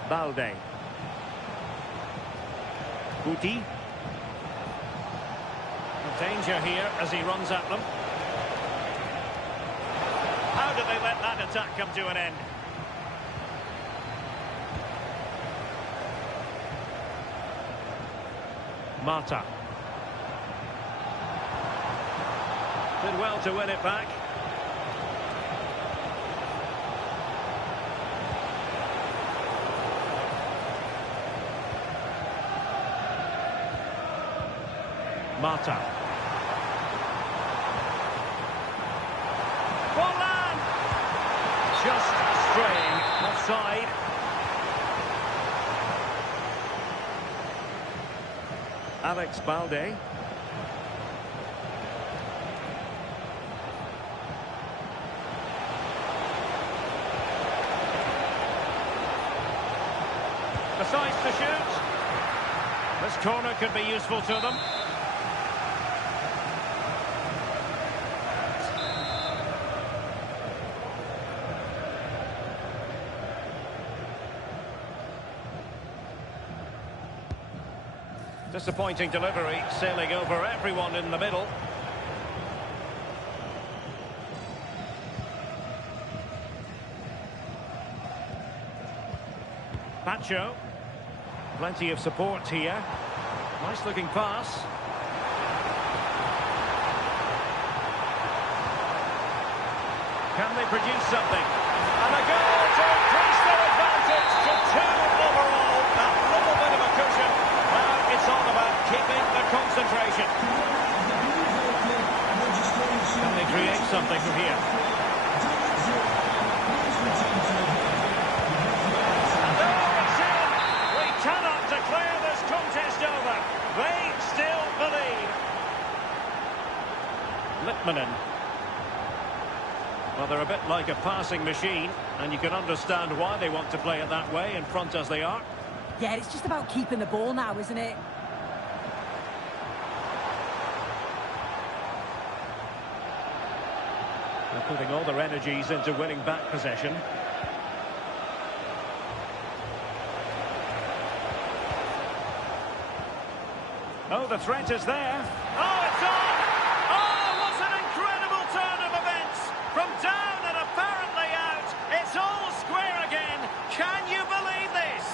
Balde. Guti. Danger here as he runs at them. How did they let that attack come to an end? Mata. Did well to win it back. Mata. Forlan! Just straying offside. Alex Balde. Decides to shoot. This corner could be useful to them. Disappointing delivery, sailing over everyone in the middle. Pacho. Plenty of support here. Nice looking pass. Can they produce something? And a goal to increase their advantage to 2 overall. That little bit of a cushion. Now it's all about keeping the concentration. Can they create something from here? And oh, it's in! Litmanen. Well, they're a bit like a passing machine, and you can understand why they want to play it that way, in front as they are. Yeah, it's just about keeping the ball now, isn't it? They're putting all their energies into winning back possession. Oh, the threat is there. Oh, it's on! Oh, what an incredible turn of events! From down and apparently out, it's all square again. Can you believe this?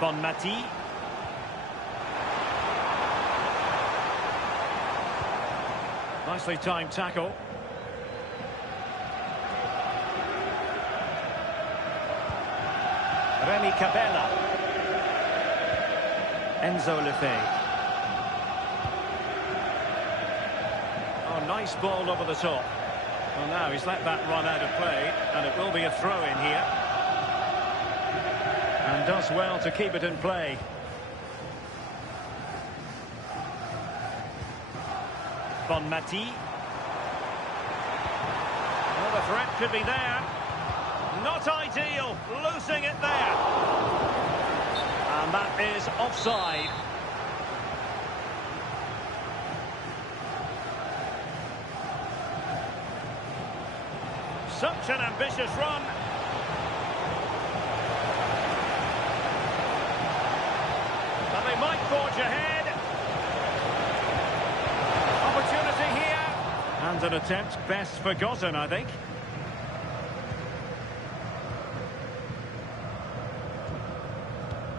Bonmati. Nicely timed tackle. Remy Cabella. Enzo Lefebvre. Oh, nice ball over the top. Well, now he's let that run out of play, and it will be a throw-in here. And does well to keep it in play. Bonmati. Well, the threat could be there. Not ideal, losing it there. And that is offside. Such an ambitious run. And they might forge ahead. Opportunity here. And an attempt best forgotten, I think.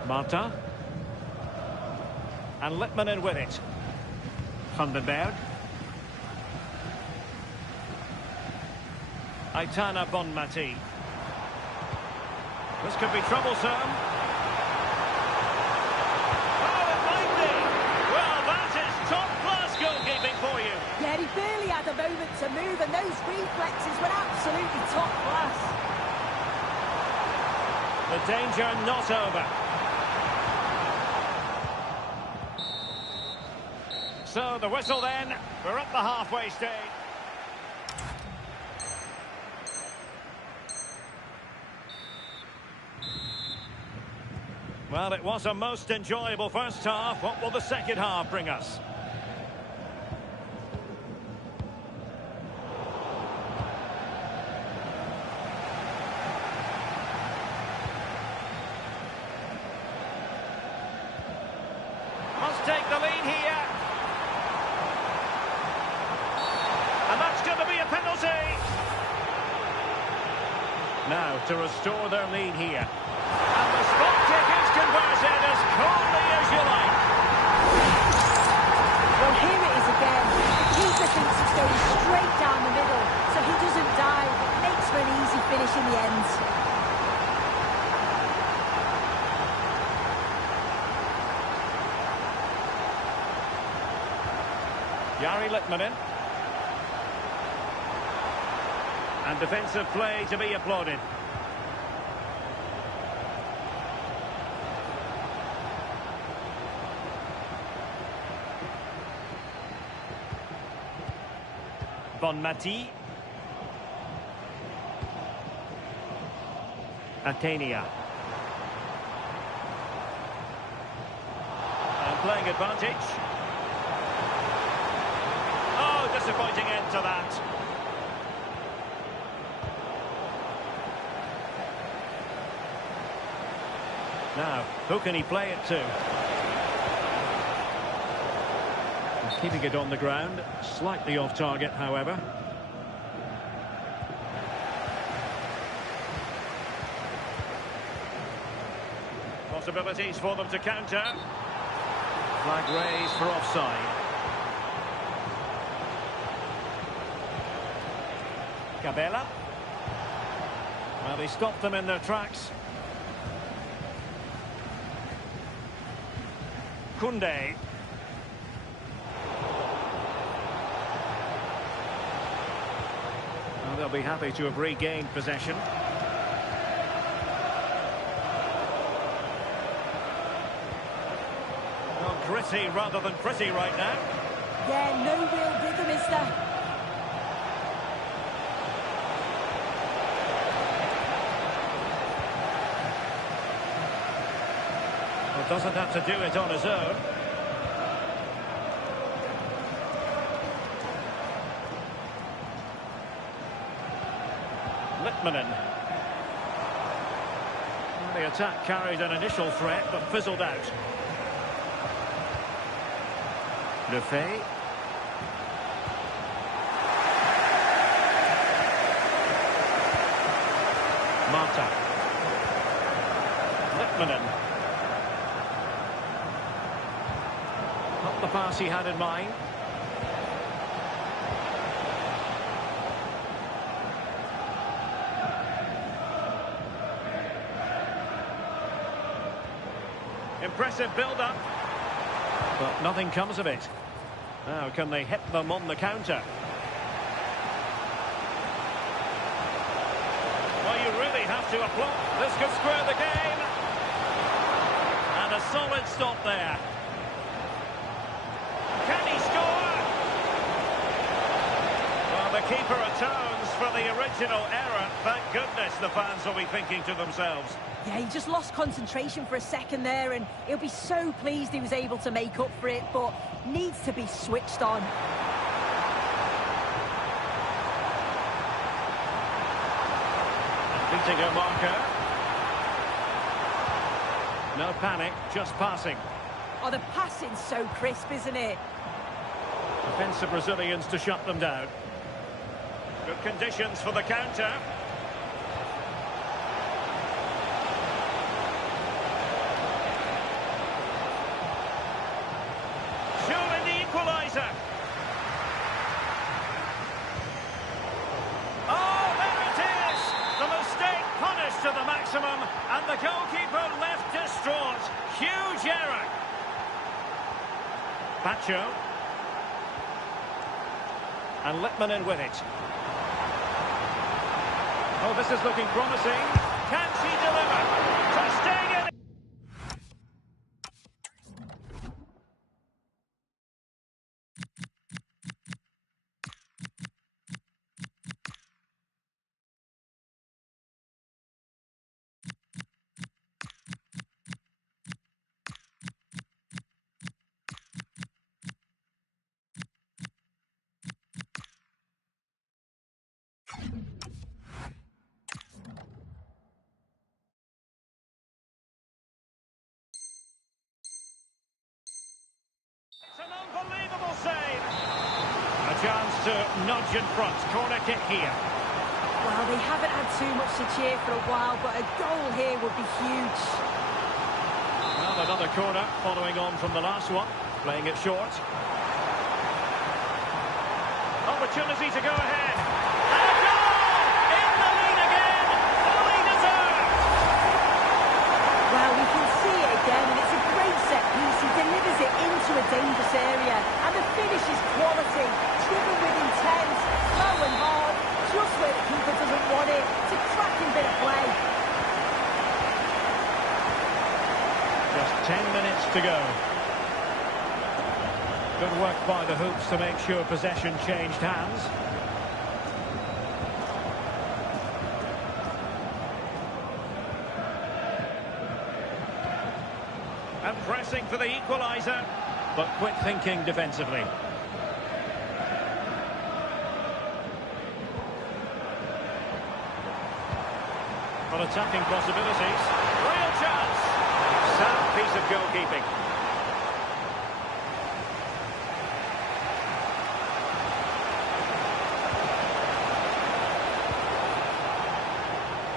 Marta. And Litmanen with it. Vandenberg. Aitana Bonmati. This could be troublesome. Oh, it might be. Well, that is top-class goalkeeping for you. Yeah, he barely had a moment to move, and those reflexes were absolutely top class. The danger not over. So the whistle then, we're at the halfway stage. Well, it was a most enjoyable first half. What will the second half bring us? Must take the lead here. And that's going to be a penalty. Now to restore their lead here. And the spot kick is converted as calmly as you like. Well, here it is again. The keeper thinks it's going straight down the middle, so he doesn't dive. Makes for an easy finish in the end. Jari Litmanen. And defensive play to be applauded. Bonmati. Atenia. And playing advantage. Oh, disappointing end to that. Now, who can he play it to? Keeping it on the ground, slightly off target, however. Possibilities for them to counter. Flag raised for offside. Cabella. Well, they stopped them in their tracks. Koundé. Well, they'll be happy to have regained possession. Well, gritty rather than pretty right now. Yeah, no real rhythm, is there? Well, doesn't have to do it on his own. Litmanen. The attack carried an initial threat, but fizzled out. Lefebvre. Mata. Litmanen. Not the pass he had in mind. Impressive build-up, but nothing comes of it. Now, can they hit them on the counter? Well, you really have to applaud. This could square the game. And a solid stop there. Can he score? Well, the keeper atones for the original error. Thank goodness the fans will be thinking to themselves. Yeah, he just lost concentration for a second there, and he'll be so pleased he was able to make up for it, but needs to be switched on. Beating a marker. No panic, just passing. Oh, the passing's so crisp, isn't it? Defensive Brazilians to shut them down. Good conditions for the counter. Surely the equaliser. Oh, there it is! The mistake punished to the maximum, and the goalkeeper left distraught. Huge error. Pacho. And Litmanen with it. Oh, this is looking promising. Can she deliver? Ter Stegen. It's an unbelievable save. A chance to nudge in front. Corner kick here. Well, they haven't had too much to cheer for a while, but a goal here would be huge. Well, another corner following on from the last one. Playing it short. Opportunity to go ahead. And a goal! In the lead again. Fully deserved. Well, we can see it again, and it's a great set piece. He delivers it into a dangerous area, and the finish is quality, driven with intent, low and hard, just where the keeper doesn't want it. It's a cracking bit of play. Just 10 minutes to go. Good work by the Hoops to make sure possession changed hands. And pressing for the equaliser, but quick thinking defensively. But attacking possibilities. Real chance. Sound piece of goalkeeping.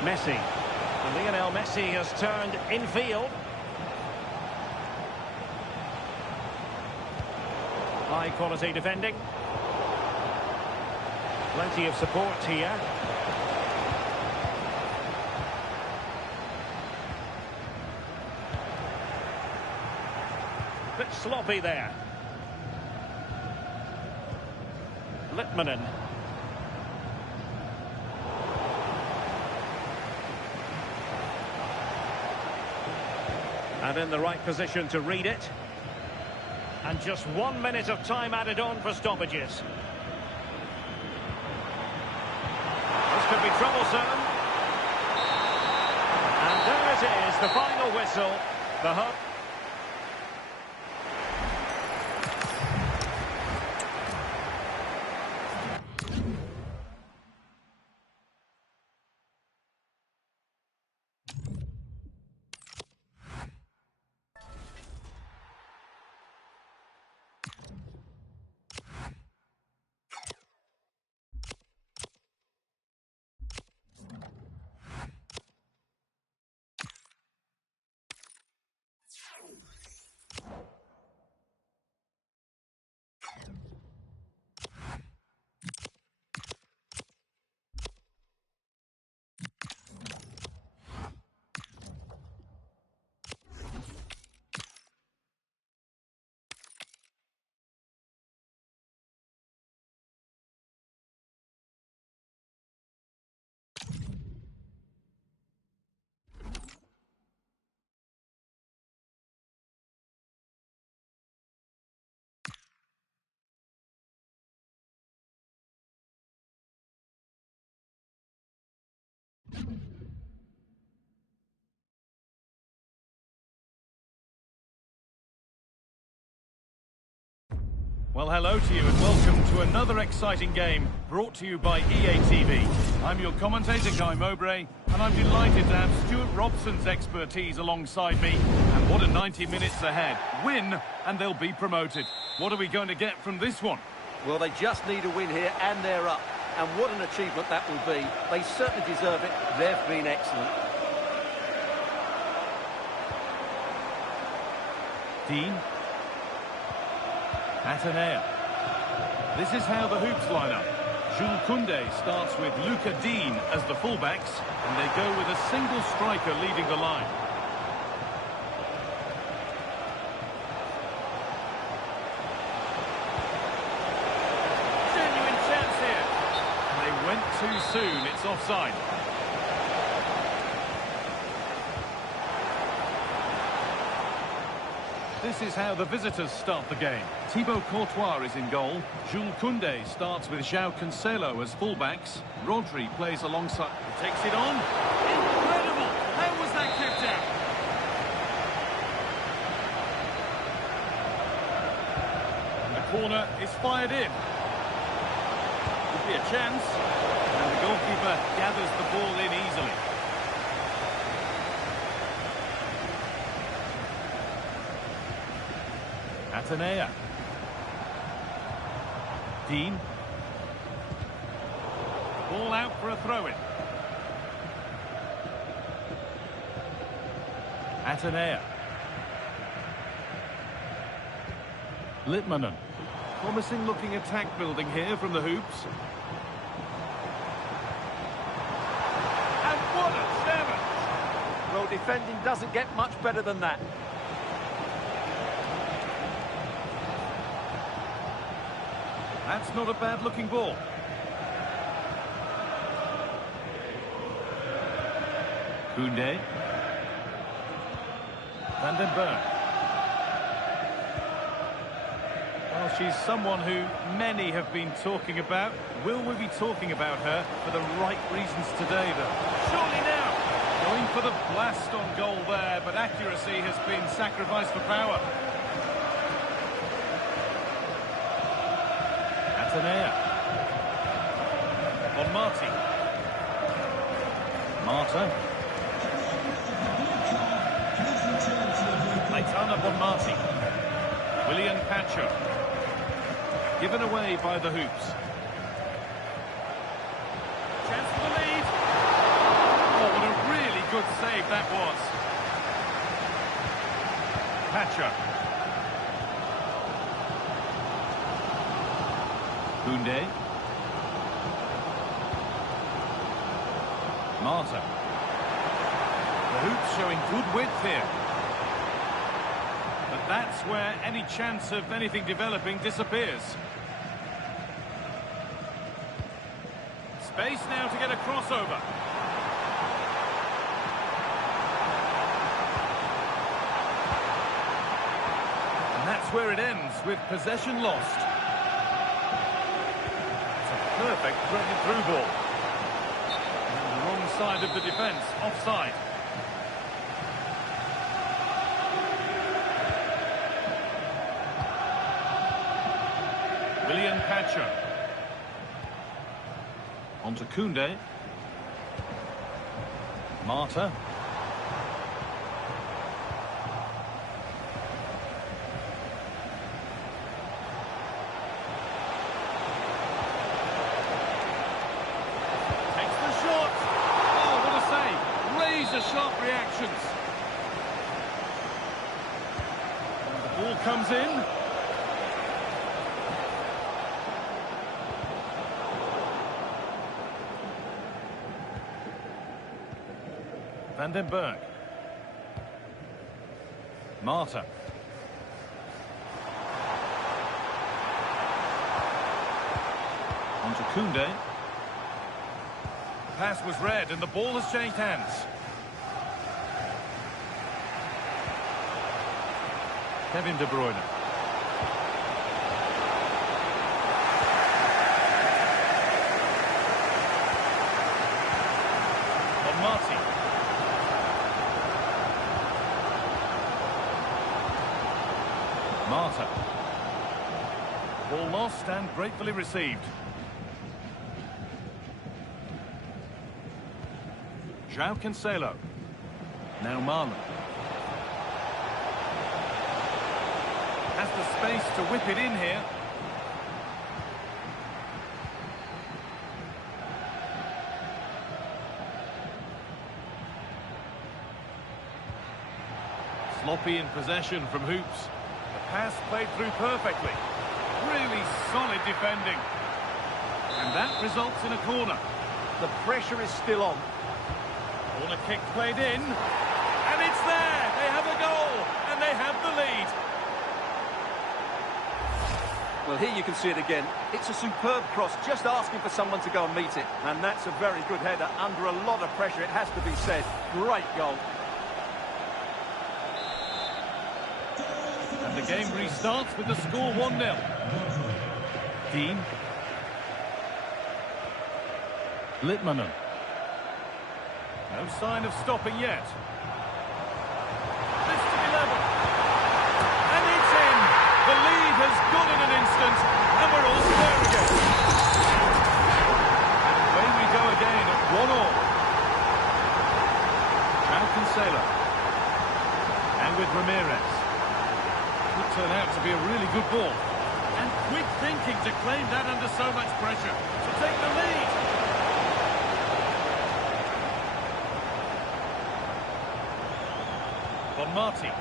Messi. And Lionel Messi has turned infield. High quality defending. Plenty of support here. Bit sloppy there. Litmanen. And in the right position to read it. And just 1 minute of time added on for stoppages. This could be troublesome. And there it is, the final whistle. The home. Well, hello to you and welcome to another exciting game brought to you by EA TV. I'm your commentator, Guy Mowbray, and I'm delighted to have Stuart Robson's expertise alongside me. And what a 90 minutes ahead. Win, and they'll be promoted. What are we going to get from this one? Well, they just need a win here, and they're up. And what an achievement that will be. They certainly deserve it. They've been excellent. Dean. Atenea. This is how the hoops line up. Jules Koundé starts with Luca Dean as the fullbacks, and they go with a single striker leading the line. Genuine chance here. And they went too soon. It's offside. This is how the visitors start the game. Thibaut Courtois is in goal. Jules Koundé starts with João Cancelo as fullbacks. Rodri plays alongside. He takes it on. Incredible! How was that kept out? And the corner is fired in. Could be a chance. And the goalkeeper gathers the ball in easily. Atenea. Dean. Ball out for a throw-in. Atenea. Litmanen. Promising looking attack building here from the hoops. And what a challenge! Well, defending doesn't get much better than that. That's not a bad-looking ball. Koundé. Van den Berg. Well, she's someone who many have been talking about. Will we be talking about her for the right reasons today, though? Surely now! Going for the blast on goal there, but accuracy has been sacrificed for power. Atenea. Bonmati. Marta. Aitana Bonmati. William Pacho. Given away by the hoops. Chance for the lead. Oh, what a really good save that was. Pacho. Koundé. Marta. The hoops showing good width here. But that's where any chance of anything developing disappears. Space now to get a crossover. And that's where it ends, with possession lost. It's a perfect threaded through ball. And the wrong side of the defence, offside. William Pacho. On to Koundé. Marta. Takes the shot. Oh, what a save. Razor-sharp reactions. And the ball comes in. Van den Berg. Marta. On to Koundé. Pass was read and the ball has changed hands. Kevin De Bruyne. On Marti. Marta. Ball lost and gratefully received. João Cancelo. Now Marlon. Has the space to whip it in here. Sloppy in possession from Hoops. The pass played through perfectly. Really solid defending. And that results in a corner. The pressure is still on. Corner kick played in. And it's there! They have a goal! And they have the lead. Well, here you can see it again. It's a superb cross, just asking for someone to go and meet it. And that's a very good header, under a lot of pressure, it has to be said. Great goal. And the game restarts with the score 1-0. Dean. Litmanen. No sign of stopping yet. This to be level. And it's in. The lead has gone in an instant, and we're all square again. And away we go again at 1-1. João Cancelo. And with Ramirez. Could turn out to be a really good ball. And quick thinking to claim that under so much pressure. To take the lead. Von Marti.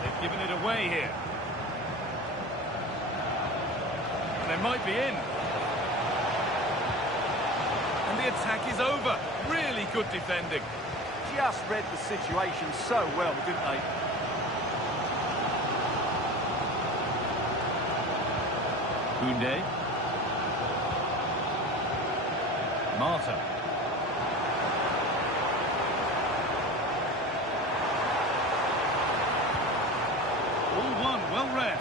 They've given it away here. And they might be in. And the attack is over. Really good defending. Just read the situation so well, didn't they? Koundé. Marta. All one, well read.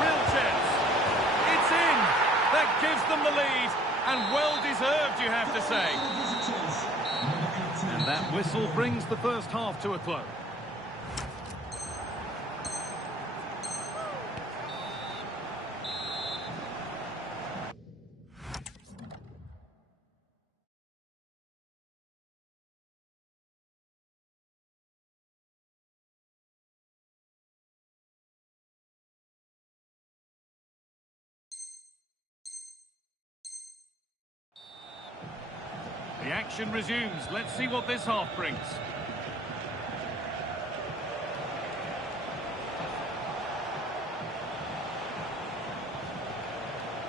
Real chance. It's in. That gives them the lead. And well deserved, you have to say. And that whistle brings the first half to a close. The action resumes. Let's see what this half brings.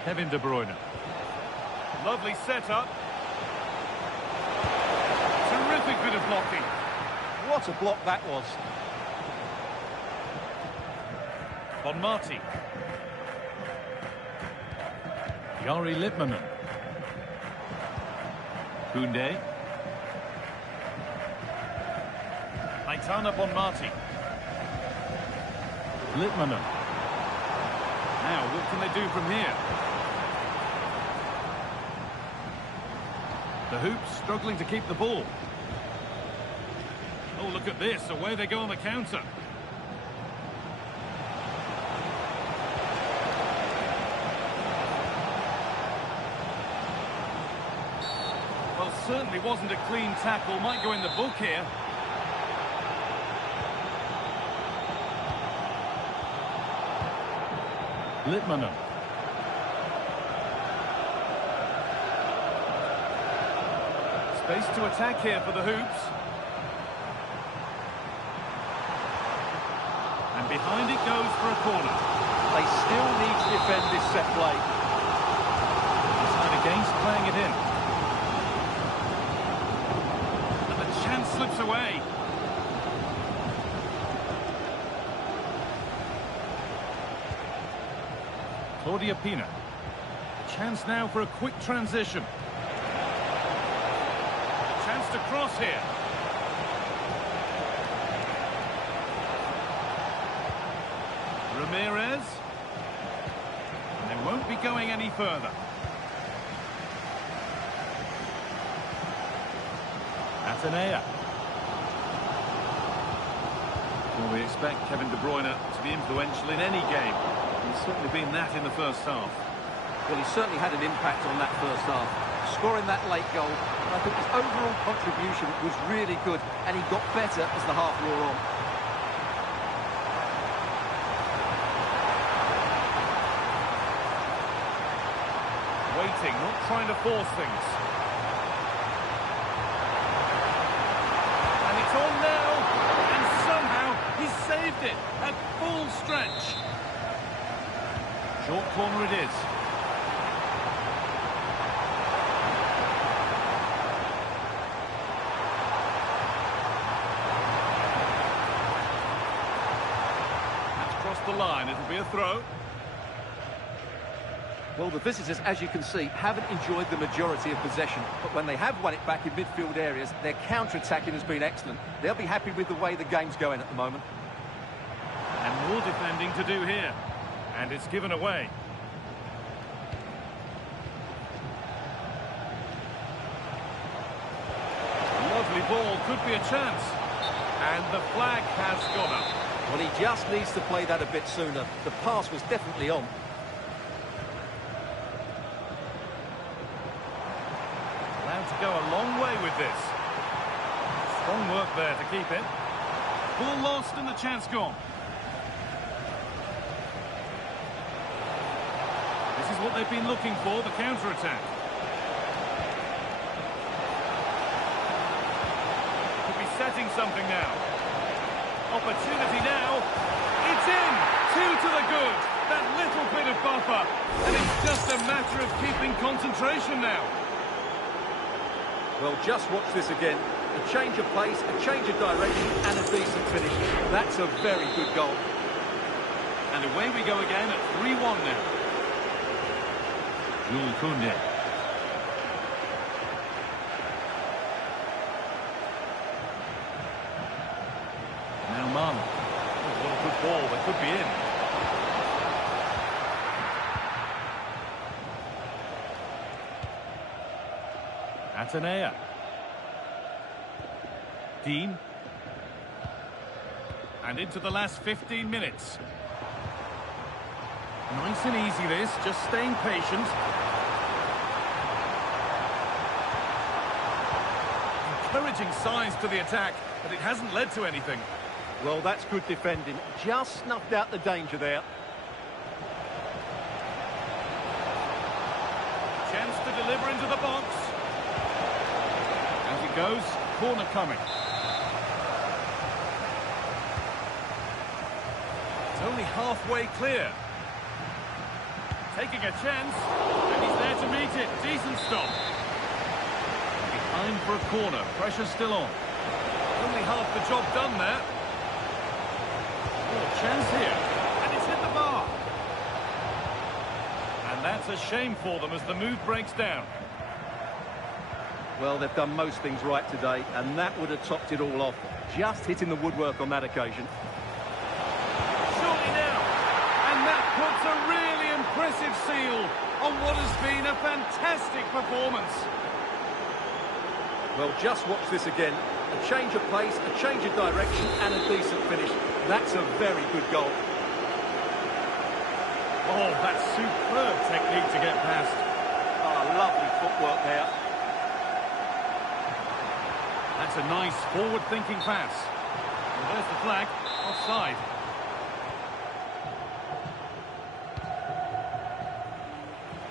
Kevin De Bruyne. Lovely setup. Terrific bit of blocking. What a block that was. Von Marti. Jari Litmanen. Koundé. Aitana Bonmati. Litmanen. Now, what can they do from here? The Hoops struggling to keep the ball. Oh, look at this. Away they go on the counter. Well, certainly wasn't a clean tackle. Might go in the book here. Litmanen. Space to attack here for the Hoops. And behind it goes for a corner. They still need to defend this set play. Decide against playing it in. And the chance slips away. Claudia Pina. Chance now for a quick transition. Chance to cross here. Ramirez. And they won't be going any further. Atenea. Well, we expect Kevin De Bruyne to be influential in any game. He's certainly been that in the first half. Well, he certainly had an impact on that first half, scoring that late goal. And I think his overall contribution was really good, and he got better as the half wore on. Waiting, not trying to force things. And it's on now, and somehow he saved it at full stretch. Short corner it is. That's crossed the line, it'll be a throw. Well, the visitors, as you can see, haven't enjoyed the majority of possession. But when they have won it back in midfield areas, their counter-attacking has been excellent. They'll be happy with the way the game's going at the moment. And more defending to do here. And it's given away. Lovely ball, could be a chance. And the flag has gone up. Well, he just needs to play that a bit sooner. The pass was definitely on. Allowed to go a long way with this. Strong work there to keep it. Ball lost and the chance gone. This is what they've been looking for, the counter-attack. Could be setting something now. Opportunity now. It's in! 2 to the good. That little bit of buffer. And it's just a matter of keeping concentration now. Well, just watch this again. A change of pace, a change of direction, and a decent finish. That's a very good goal. And away we go again at 3-1 now. Jules Koundé. Now Marlon. Oh, what a good ball. That could be in. Atenea. Dean. And into the last 15 minutes. Nice and easy this, just staying patient. Encouraging signs to the attack, but it hasn't led to anything. Well, that's good defending. Just snuffed out the danger there. Chance to deliver into the box. As it goes, corner coming. It's only halfway clear. Taking a chance, and he's there to meet it. Decent stop. Behind for a corner, pressure still on. Only half the job done there. Oh, chance here, and it's hit the bar. And that's a shame for them as the move breaks down. Well, they've done most things right today, and that would have topped it all off. Just hitting the woodwork on that occasion. Surely now. And that puts a really impressive seal on what has been a fantastic performance. Well, just watch this again. A change of pace, a change of direction, and a decent finish. That's a very good goal. Oh, that's superb technique to get past. Oh, lovely footwork there. That's a nice forward-thinking pass. And there's the flag, offside.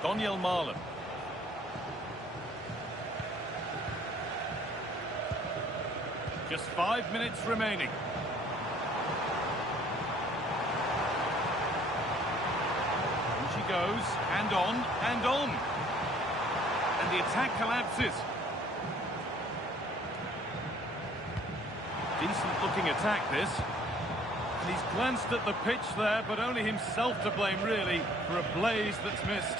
Donyell Malen. Just 5 minutes remaining. And she goes, and on, and on. And the attack collapses. Decent looking attack, this. And he's glanced at the pitch there, but only himself to blame, really, for a blaze that's missed.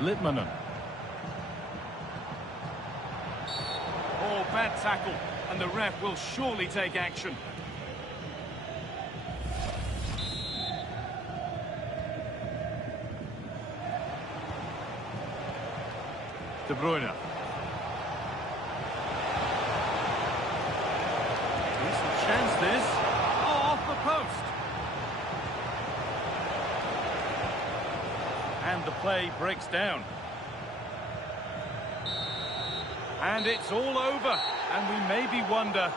Litmanen. Oh, bad tackle, and the ref will surely take action. De Bruyne. Decent chance this. Oh, off the post. And the play breaks down. And it's all over. And we maybe wonder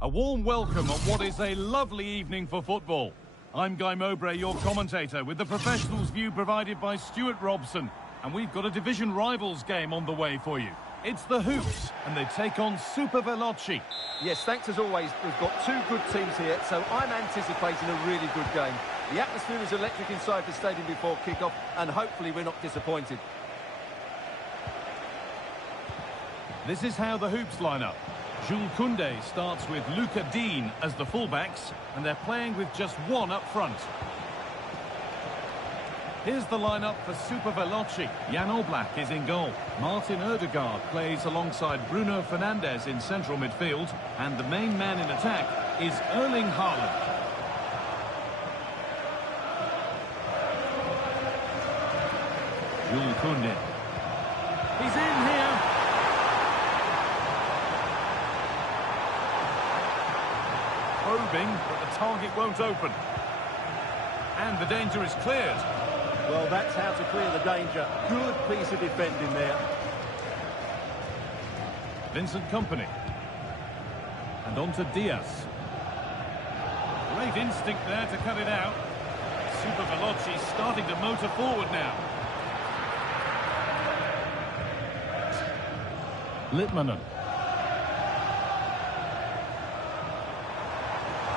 A warm welcome on what is a lovely evening for football. I'm Guy Mowbray, your commentator, with the professionals' view provided by Stuart Robson. And we've got a division rivals game on the way for you. It's the Hoops, and they take on Super Veloci. Yes, thanks as always. We've got two good teams here, so I'm anticipating a really good game. The atmosphere is electric inside the stadium before kick-off, and hopefully we're not disappointed. This is how the Hoops line up. Jules Koundé starts with Luca Dean as the fullbacks, and they're playing with just one up front. Here's the lineup for Super Veloci. Jan Oblak is in goal. Martin Ødegaard plays alongside Bruno Fernandes in central midfield, and the main man in attack is Erling Haaland. Jules Koundé. He's in here. Probing, but the target won't open. And the danger is cleared. Well, that's how to clear the danger. Good piece of defending there. Vincent Kompany. And on to Diaz. Great instinct there to cut it out. Super Veloci starting to motor forward now. Litmanen.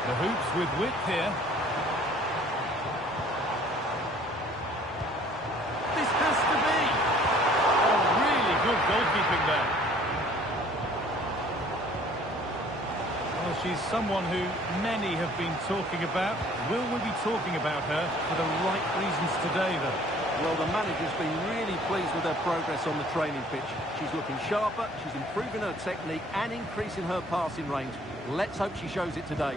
The Hoops with width here. This has to be. Oh, really good goalkeeping there. Well, she's someone who many have been talking about. Will we be talking about her for the right reasons today, though? Well, the manager's been really pleased with her progress on the training pitch. She's looking sharper, she's improving her technique and increasing her passing range. Let's hope she shows it today.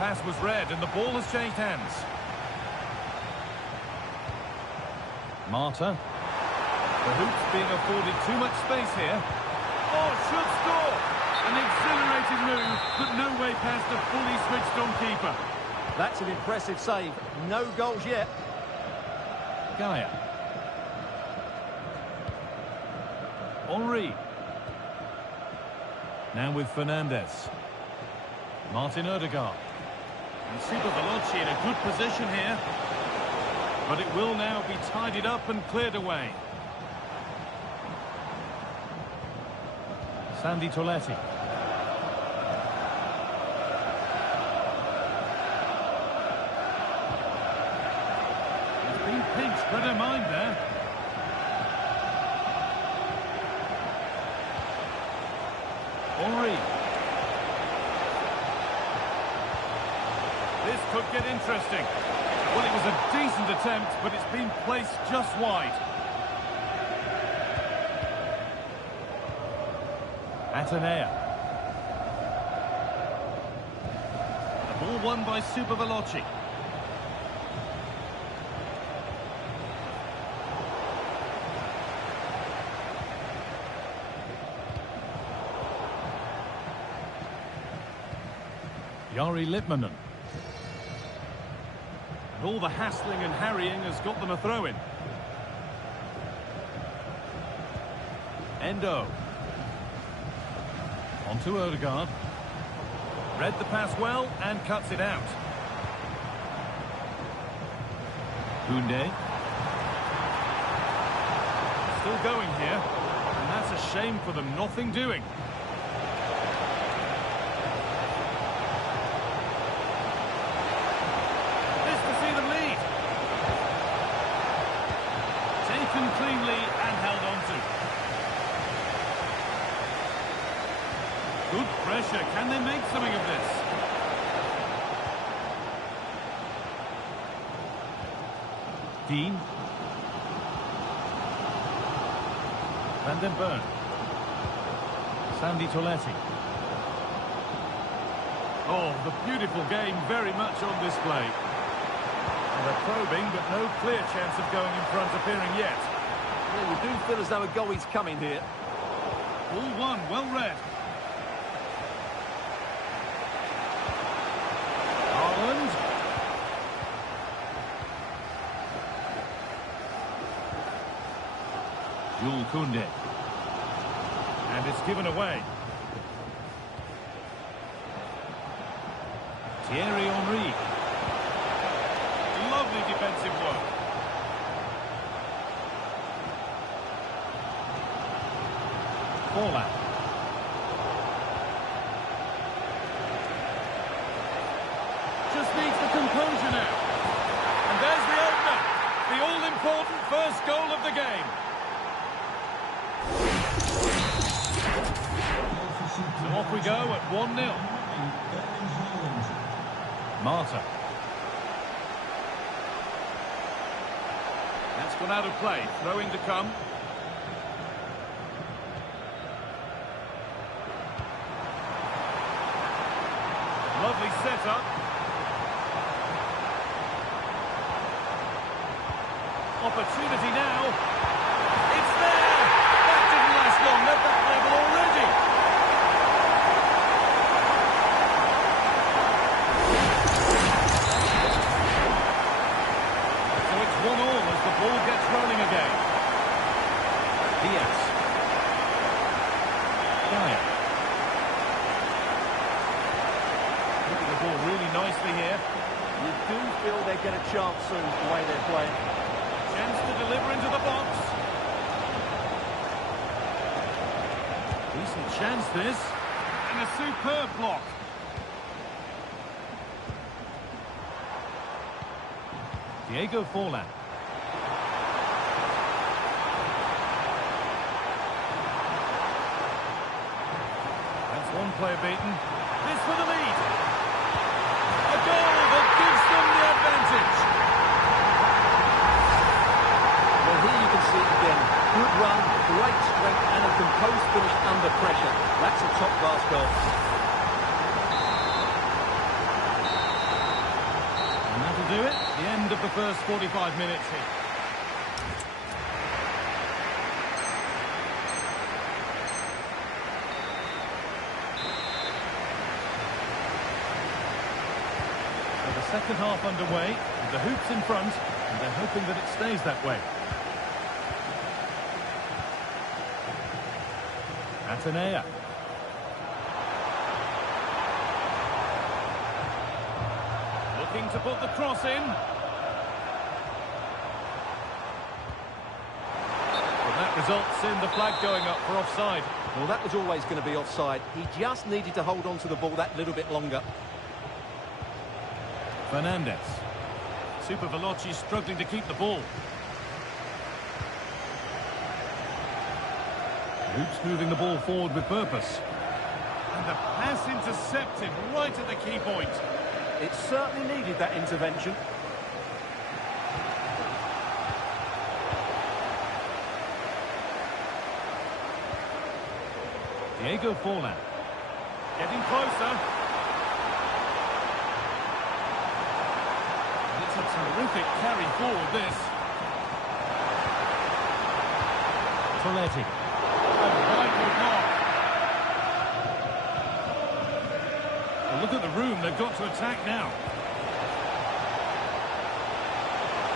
Pass was read and the ball has changed hands. Marta. The Hoops being afforded too much space here. Oh, should score! An exhilarating move, but no way past a fully switched on keeper. That's an impressive save. No goals yet. Gaia. Henry. Now with Fernandes. Martin Ødegaard. And Super Veloci in a good position here. But it will now be tidied up and cleared away. Sandy Toletti. He's been pinched, but never mind there. Henry. This could get interesting. Well, it was a decent attempt, but it's been placed just wide. Atenea. The ball won by Super Veloci. Jari Litmanen. And all the hassling and harrying has got them a throw-in. Endo. On to Ødegaard. Read the pass well and cuts it out. Koundé. Still going here. And that's a shame for them. Nothing doing. This to see them lead. Taken cleanly and held on to. Good pressure. Can they make something of this? Dean. Van den Berg. Sandy Toletti. Oh, the beautiful game very much on display. And they're probing, but no clear chance of going in front appearing yet. Yeah, you do feel as though a goal is coming here. All one, well read. Jules Koundé. And it's given away. Thierry Henry. Lovely defensive work. Forlan. Just needs the composure now. And there's the opener. The all-important first goal of the game. So off we go at 1-0. Marta. That's gone out of play. Throw-in to come. Lovely setup. Opportunity now. It's there! That didn't last long. They're back level already. So it's 1-1 as the ball gets rolling again. Diaz. Dyer. Putting the ball really nicely here. You do feel they get a chance soon the way they're playing. Chance to deliver into the box. Decent chance this. And a superb block. Diego Forlan. That's one player beaten. This for the lead. A goal that gives them the advantage. Well, here you can see it again. Good run, great strength, and a composed finish under pressure. That's a top-class goal. And that'll do it. The end of the first 45 minutes here. So the second half underway, with the hoops in front, and they're hoping that it stays that way. Atenea. Looking to put the cross in. But that results in the flag going up for offside. Well, that was always going to be offside. He just needed to hold on to the ball that little bit longer. Fernandez. Super Veloci struggling to keep the ball. Hoops moving the ball forward with purpose. And the pass intercepted right at the key point. It certainly needed that intervention. Diego Forlan. Getting closer. It's a terrific carry forward, this. Toletti. Well, look at the room they've got to attack now.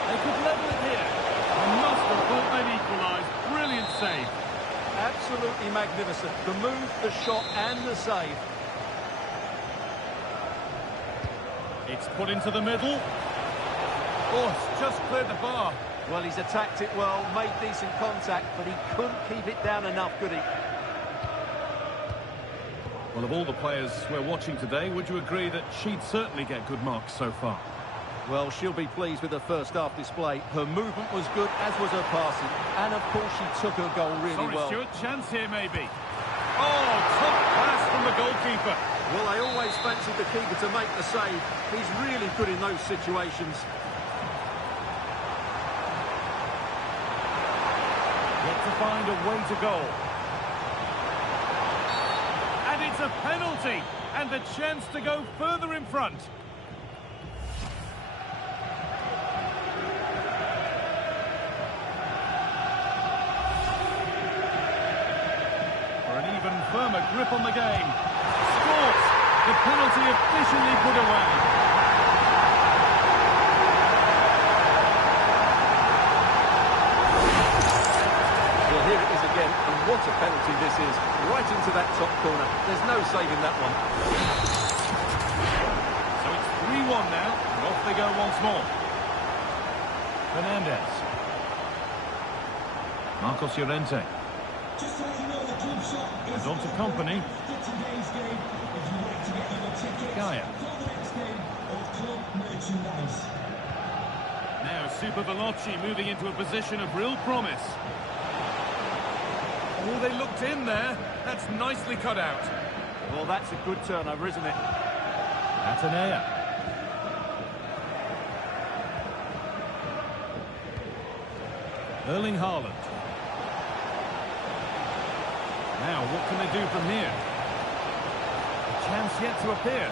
They could level it here. They must have thought they'd equalise. Brilliant save. Absolutely magnificent. The move, the shot, and the save. It's put into the middle. Oh, it's just cleared the bar. Well, he's attacked it well, made decent contact, but he couldn't keep it down enough, could he? Well, of all the players we're watching today, would you agree that she'd certainly get good marks so far? Well, she'll be pleased with her first half display. Her movement was good, as was her passing. And, of course, she took her goal really well. Sorry, Stuart, chance here maybe. Oh, top pass from the goalkeeper. Well, they always fancied the keeper to make the save. He's really good in those situations. Yet to find a way to goal. And it's a penalty. And the chance to go further in front. For an even firmer grip on the game. Scores. The penalty officially put away. Well, here What a penalty this is. Right into that top corner. There's no saving that one. So it's 3-1 now, and off they go once more. Fernandez. Marcos Llorente. Just to let you know, the club shop is And on to Company. after today's game. If you'd like to get your ticket, Gaia. call the next game or club merchandise. Now Super Veloci moving into a position of real promise. Oh, they looked in there. That's nicely cut out. Well, that's a good turnover, isn't it? Atenea. Erling Haaland. Now, what can they do from here? A chance yet to appear.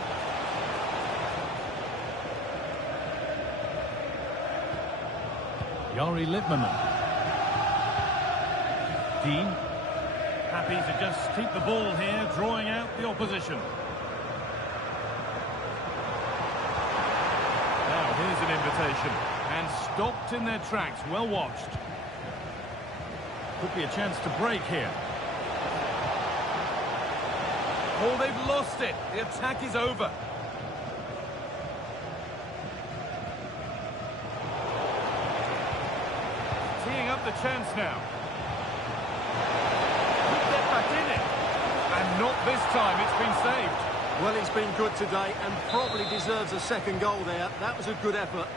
Yari Lippmann. Dean. Happy to just keep the ball here, drawing out the opposition. Now, here's an invitation. And stopped in their tracks, well watched. Could be a chance to break here. Oh, they've lost it. The attack is over. Teeing up the chance now. Could get back in it. And not this time, it's been saved. Well, he's been good today and probably deserves a second goal there. That was a good effort.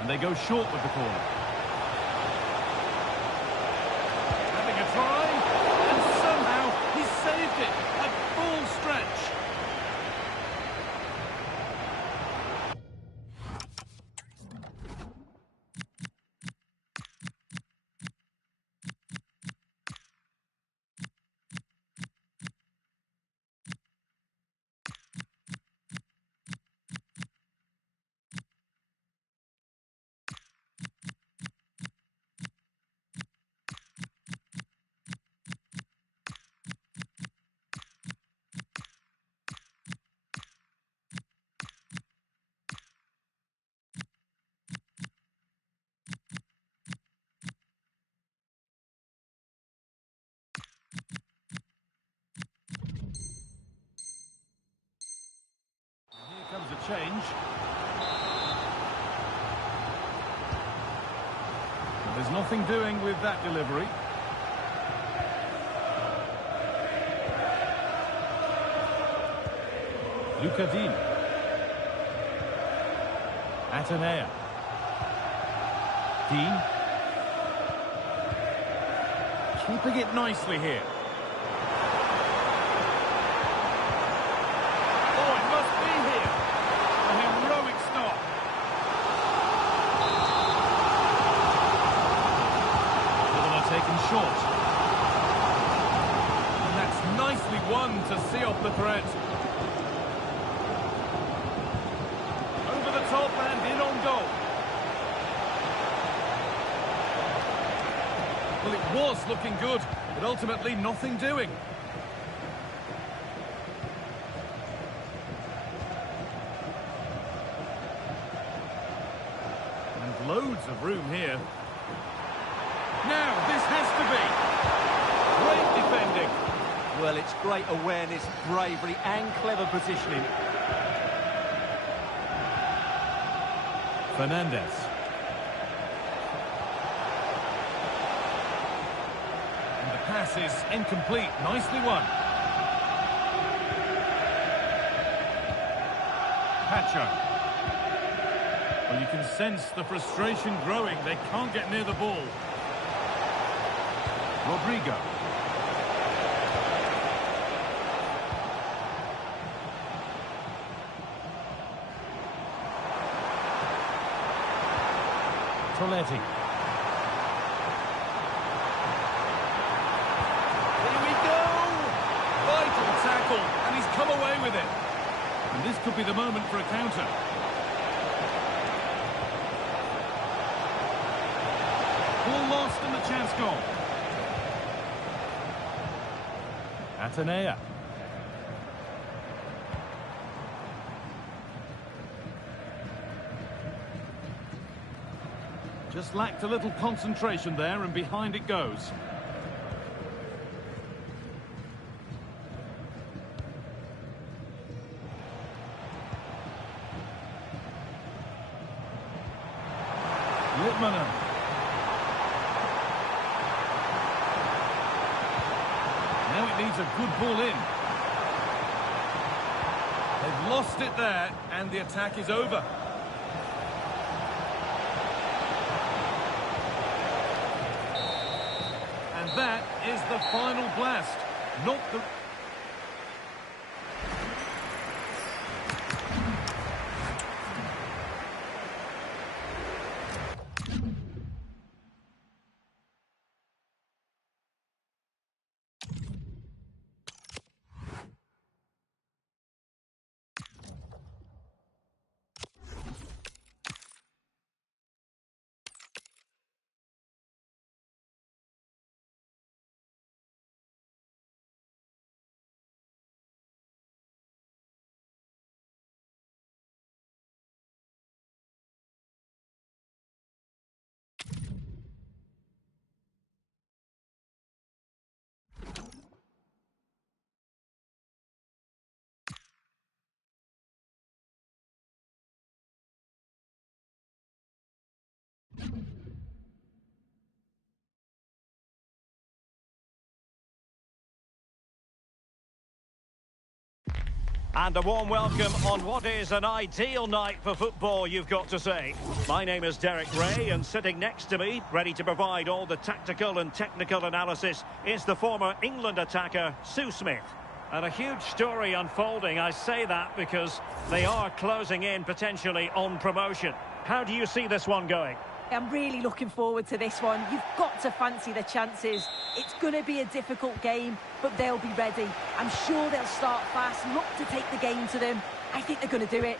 And they go short with the corner. Having a try, and somehow he saved it at full stretch. Comes a change. Well, there's nothing doing with that delivery. Luca Dean. Atenea. Dean. Keeping it nicely here. Short. And that's nicely won to see off the threat. Over the top and in on goal. Well, it was looking good, but ultimately nothing doing. And loads of room here. Now, this has to be. Great defending. Well, it's great awareness, bravery and clever positioning. Fernandez. And the pass is incomplete. Nicely won. Pacho. Well, you can sense the frustration growing. They can't get near the ball. Rodrigo. Toletti. Here we go! Vital tackle, and he's come away with it. And this could be the moment for a counter. Ball lost and the chance gone. Atenea. Just lacked a little concentration there, and behind it goes. Litmanen. Now it needs a good ball in. They've lost it there, and the attack is over. And that is the final blast. Not the... And a warm welcome on what is an ideal night for football, you've got to say. My name is Derek Ray, and sitting next to me, ready to provide all the tactical and technical analysis, is the former England attacker, Sue Smith. And a huge story unfolding. I say that because they are closing in potentially on promotion. How do you see this one going? I'm really looking forward to this one. You've got to fancy the chances. It's going to be a difficult game, but they'll be ready. I'm sure they'll start fast, look to take the game to them. I think they're going to do it.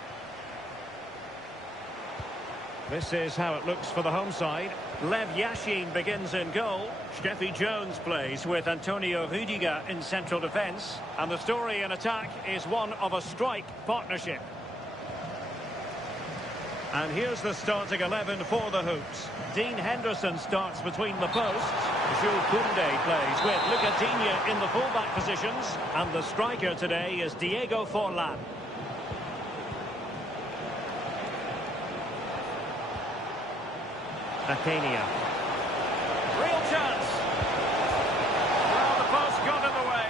This is how it looks for the home side. Lev Yashin begins in goal. Steffi Jones plays with Antonio Rüdiger in central defence. And the story in attack is one of a strike partnership. And here's the starting 11 for the Hoops. Dean Henderson starts between the posts. Jules Koundé plays with Luca Digne in the fullback positions. And the striker today is Diego Forlan. Athenia. Real chance. Well, the post got in the way.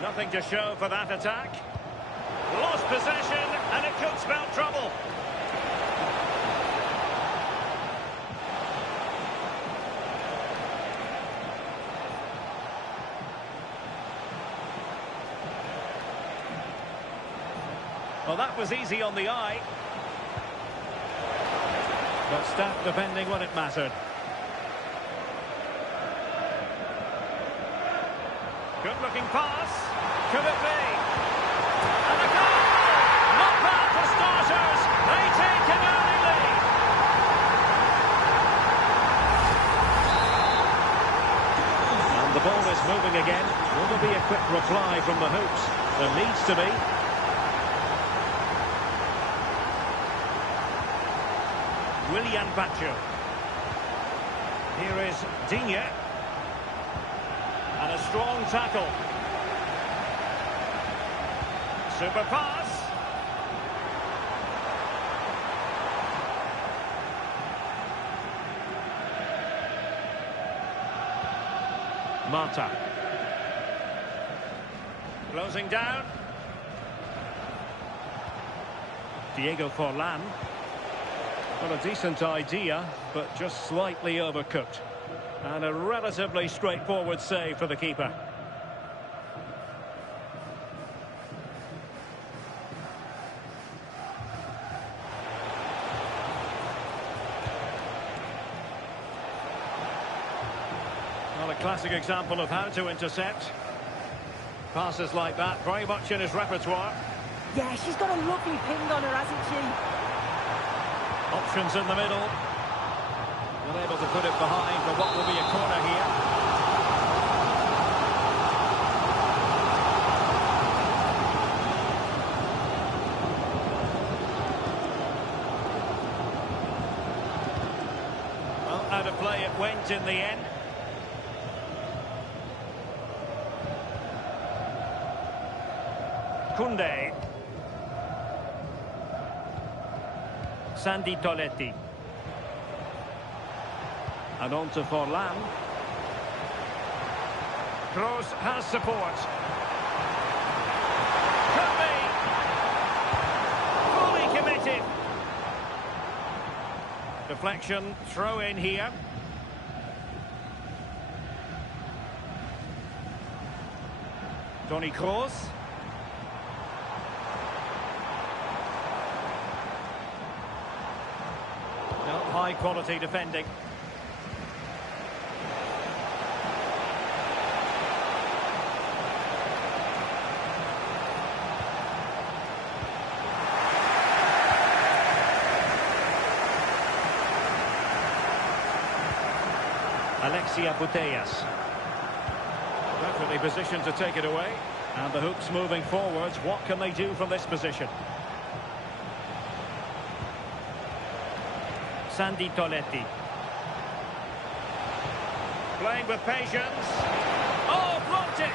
Nothing to show for that attack. Lost possession, and it could spell trouble. Well, that was easy on the eye. But staff defending when it mattered. Good-looking pass. Could it be? And a goal! Not bad for starters. They take an early lead. And the ball is moving again. Will there be a quick reply from the Hoops? There needs to be. Willian Bacho. Here is Digne. And a strong tackle. Super pass. Marta. Closing down. Diego Forlan. Well, a decent idea, but just slightly overcooked. And a relatively straightforward save for the keeper. Well, a classic example of how to intercept. Passes like that, very much in his repertoire. Yeah, she's got a lovely ping on her, hasn't she? Options in the middle. Unable to put it behind for what will be a corner here. out of play it went in the end. Koundé. Sandy Toletti. And on to Forlan. Kroos has support. Could be. Fully committed. Deflection, throw in here. Toni Kroos. High quality defending. Alexia Putellas. Perfectly positioned to take it away. And the Hoops moving forwards. What can they do from this position? Sandy Toletti. Playing with patience. Oh, blocked it!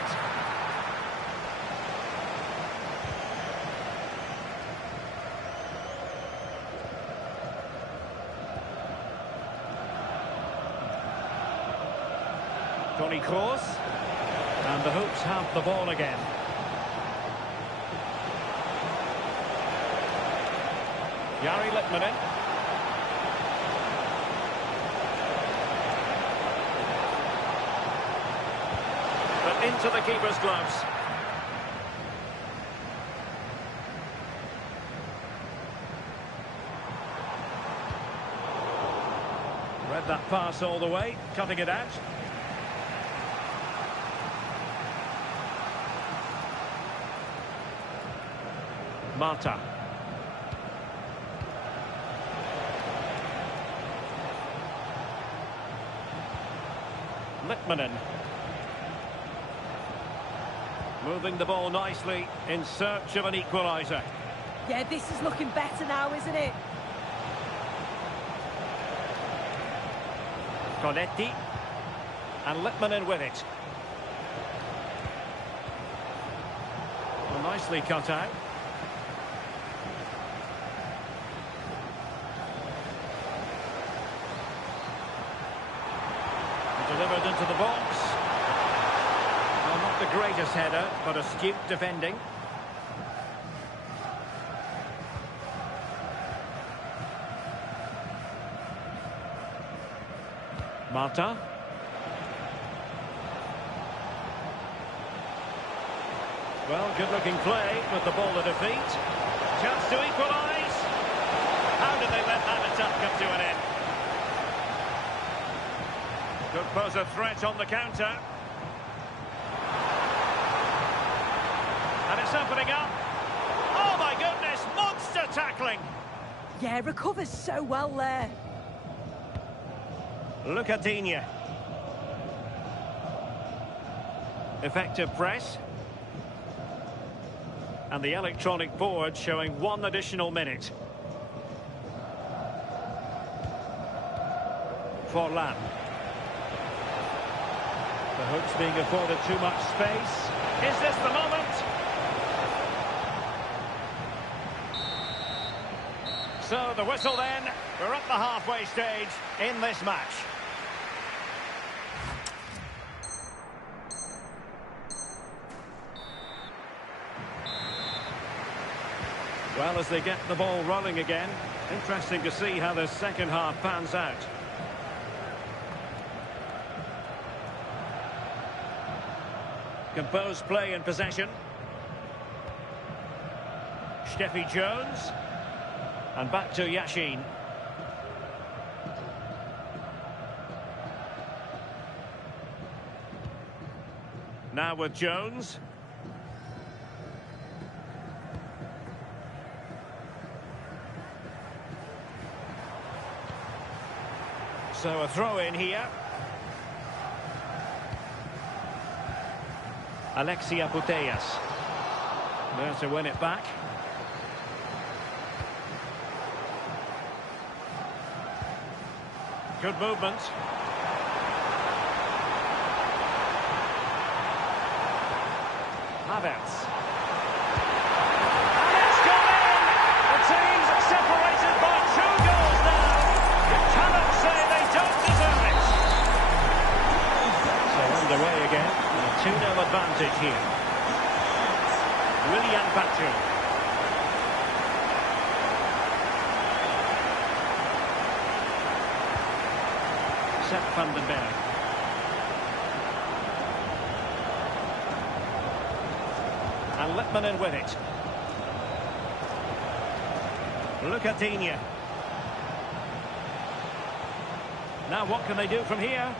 Toni Kroos. And the Hoops have the ball again. Jari Litmanen. But into the keeper's gloves. Read that pass all the way, cutting it out. Mata. Litmanen. Moving the ball nicely in search of an equaliser. Yeah, this is looking better now, isn't it? Toletti. And Litmanen with it. Well, nicely cut out. Delivered into the box. Well, not the greatest header, but astute defending. Mata. Well, good-looking play with the ball to defeat. Chance to equalise. How did they let that attack come to an end? Could pose a threat on the counter. And it's opening up. Oh my goodness, monster tackling. Yeah, recovers so well there. Look at Digne. Effective press. And the electronic board showing 1 additional minute. Forlan. The Hoops being afforded too much space. Is this the moment? So the whistle then. We're at the halfway stage in this match. Well, as they get the ball rolling again, interesting to see how the second half pans out. Composed play in possession. Steffi Jones. And back to Yashin. Now with Jones. So a throw in here. Alexia Putellas. There to win it back. Good movement. Havertz. And it's gone in! The team's separated by 2 goals now. You cannot say they don't deserve it. So underway again. And a 2-0 advantage here. Willian Batu. Sepp van den Berg. And Littmanen with it. Look at Digne. Now what can they do from here?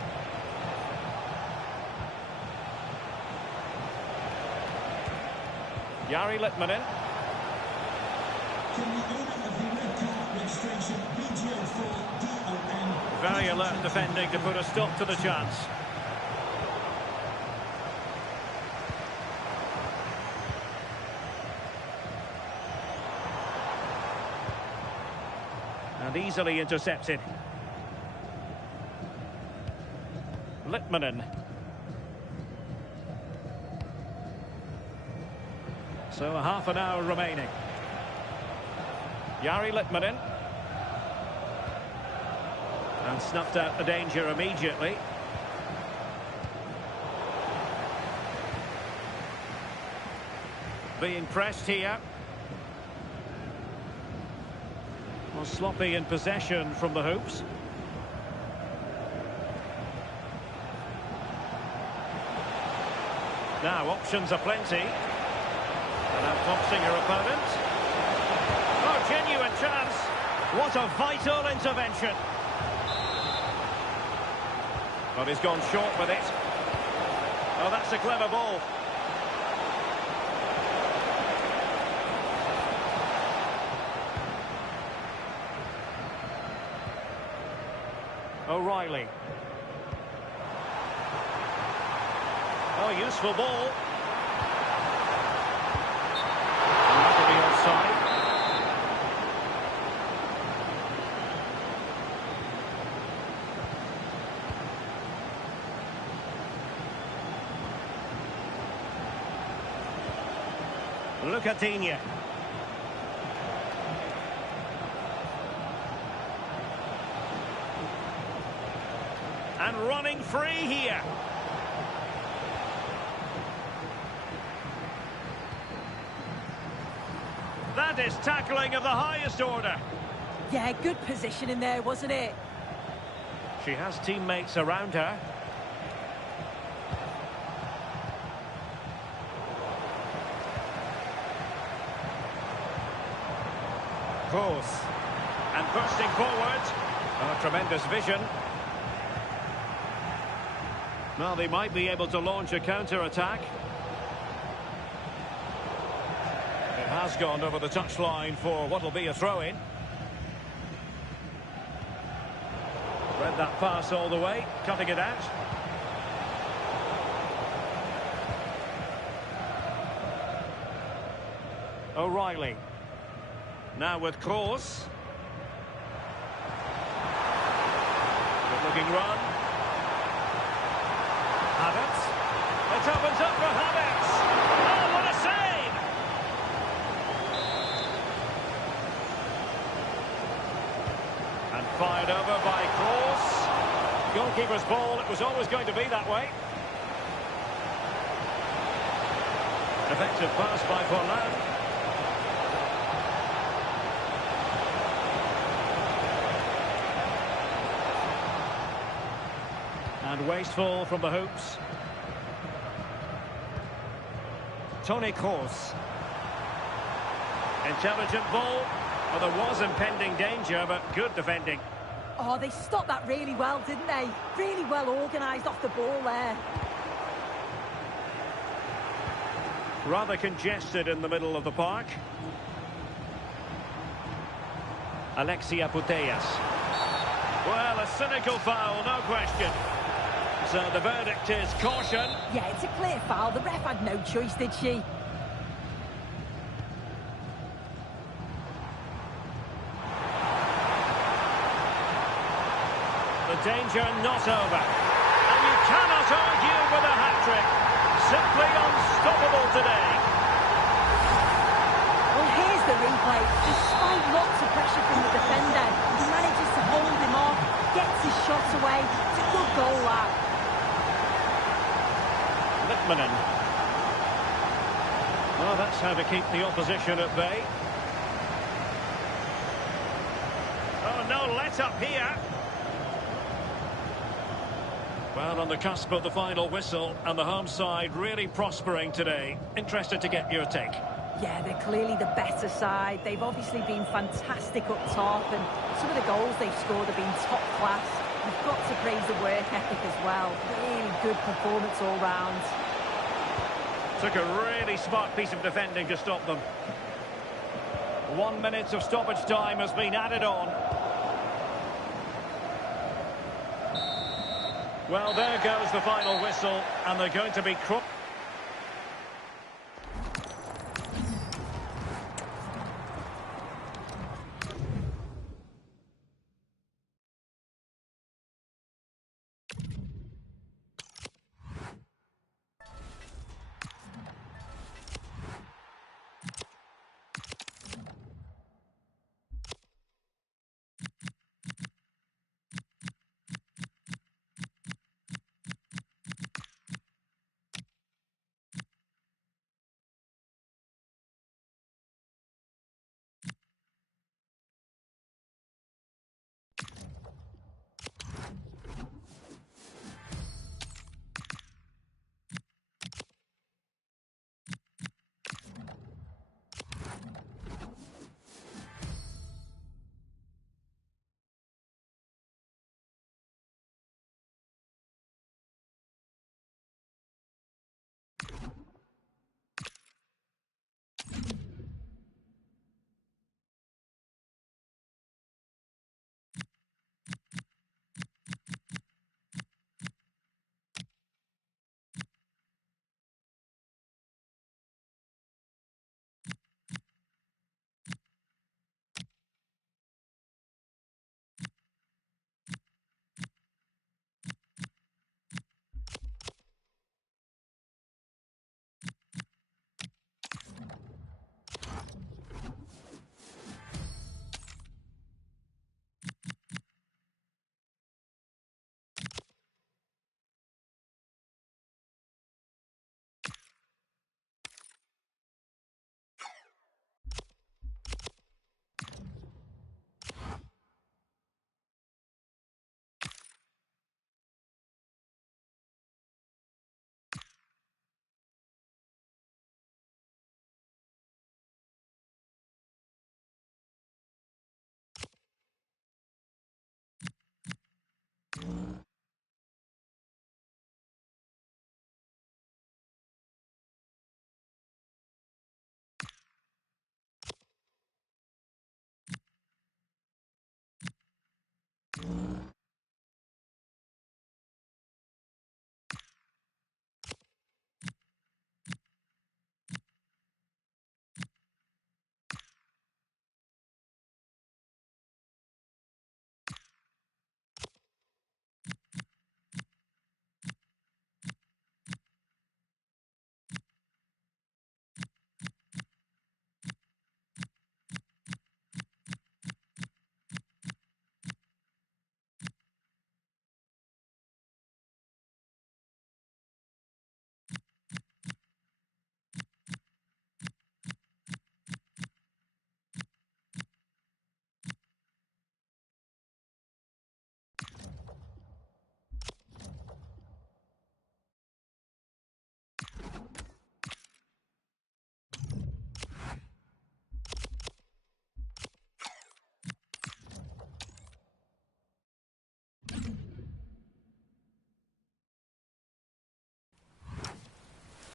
Jari Littmanen. Can the owner of the red car registration BGO4DON? Very alert defending to put a stop to the chance. And easily intercepted. Littmanen. So a half an hour remaining. Jari Littmanen. And snuffed out the danger immediately. Being pressed here. Well, sloppy in possession from the hoops. Now options are plenty. And outfoxing her opponent. Oh, genuine chance. What a vital intervention. But he's gone short with it. Oh, that's a clever ball. O'Reilly. Oh, useful ball. And that'll be offside. Look at Digne. And running free here. That is tackling of the highest order. Yeah, good position in there, wasn't it? She has teammates around her. Kroos. And bursting forward. Oh, tremendous vision. Now they might be able to launch a counter-attack. It has gone over the touchline for what will be a throw-in. Read that pass all the way, cutting it out. O'Reilly. Now with Kroos. Good-looking run. Havertz. It opens up for Havertz. Oh, what a save! And fired over by Kroos. Goalkeeper's ball, it was always going to be that way. Effective pass by Forlan. And wasteful from the hoops. Toni Kroos. Intelligent ball. Well, there was impending danger, but good defending. Oh, they stopped that really well, didn't they? Really well organised off the ball there. Rather congested in the middle of the park. Alexia Putellas. Well, a cynical foul, no question. So the verdict is caution. Yeah, it's a clear foul. The ref had no choice, did she? The The danger not over. And you cannot argue with a hat-trick. Simply unstoppable today. Well, here's the replay. Despite lots of pressure from the defender, he manages to hold him off, gets his shot away. It's a good goal, that. Litmanen. Well, that's how to keep the opposition at bay. Oh, no let-up here. Well, on the cusp of the final whistle, and the home side really prospering today. Interested to get your take. Yeah, they're clearly the better side. They've obviously been fantastic up top, and some of the goals they've scored have been top class. You've got to praise the work ethic as well. Really good performance all round. Took a really smart piece of defending to stop them. 1 minute of stoppage time has been added on. Well, there goes the final whistle, and they're going to be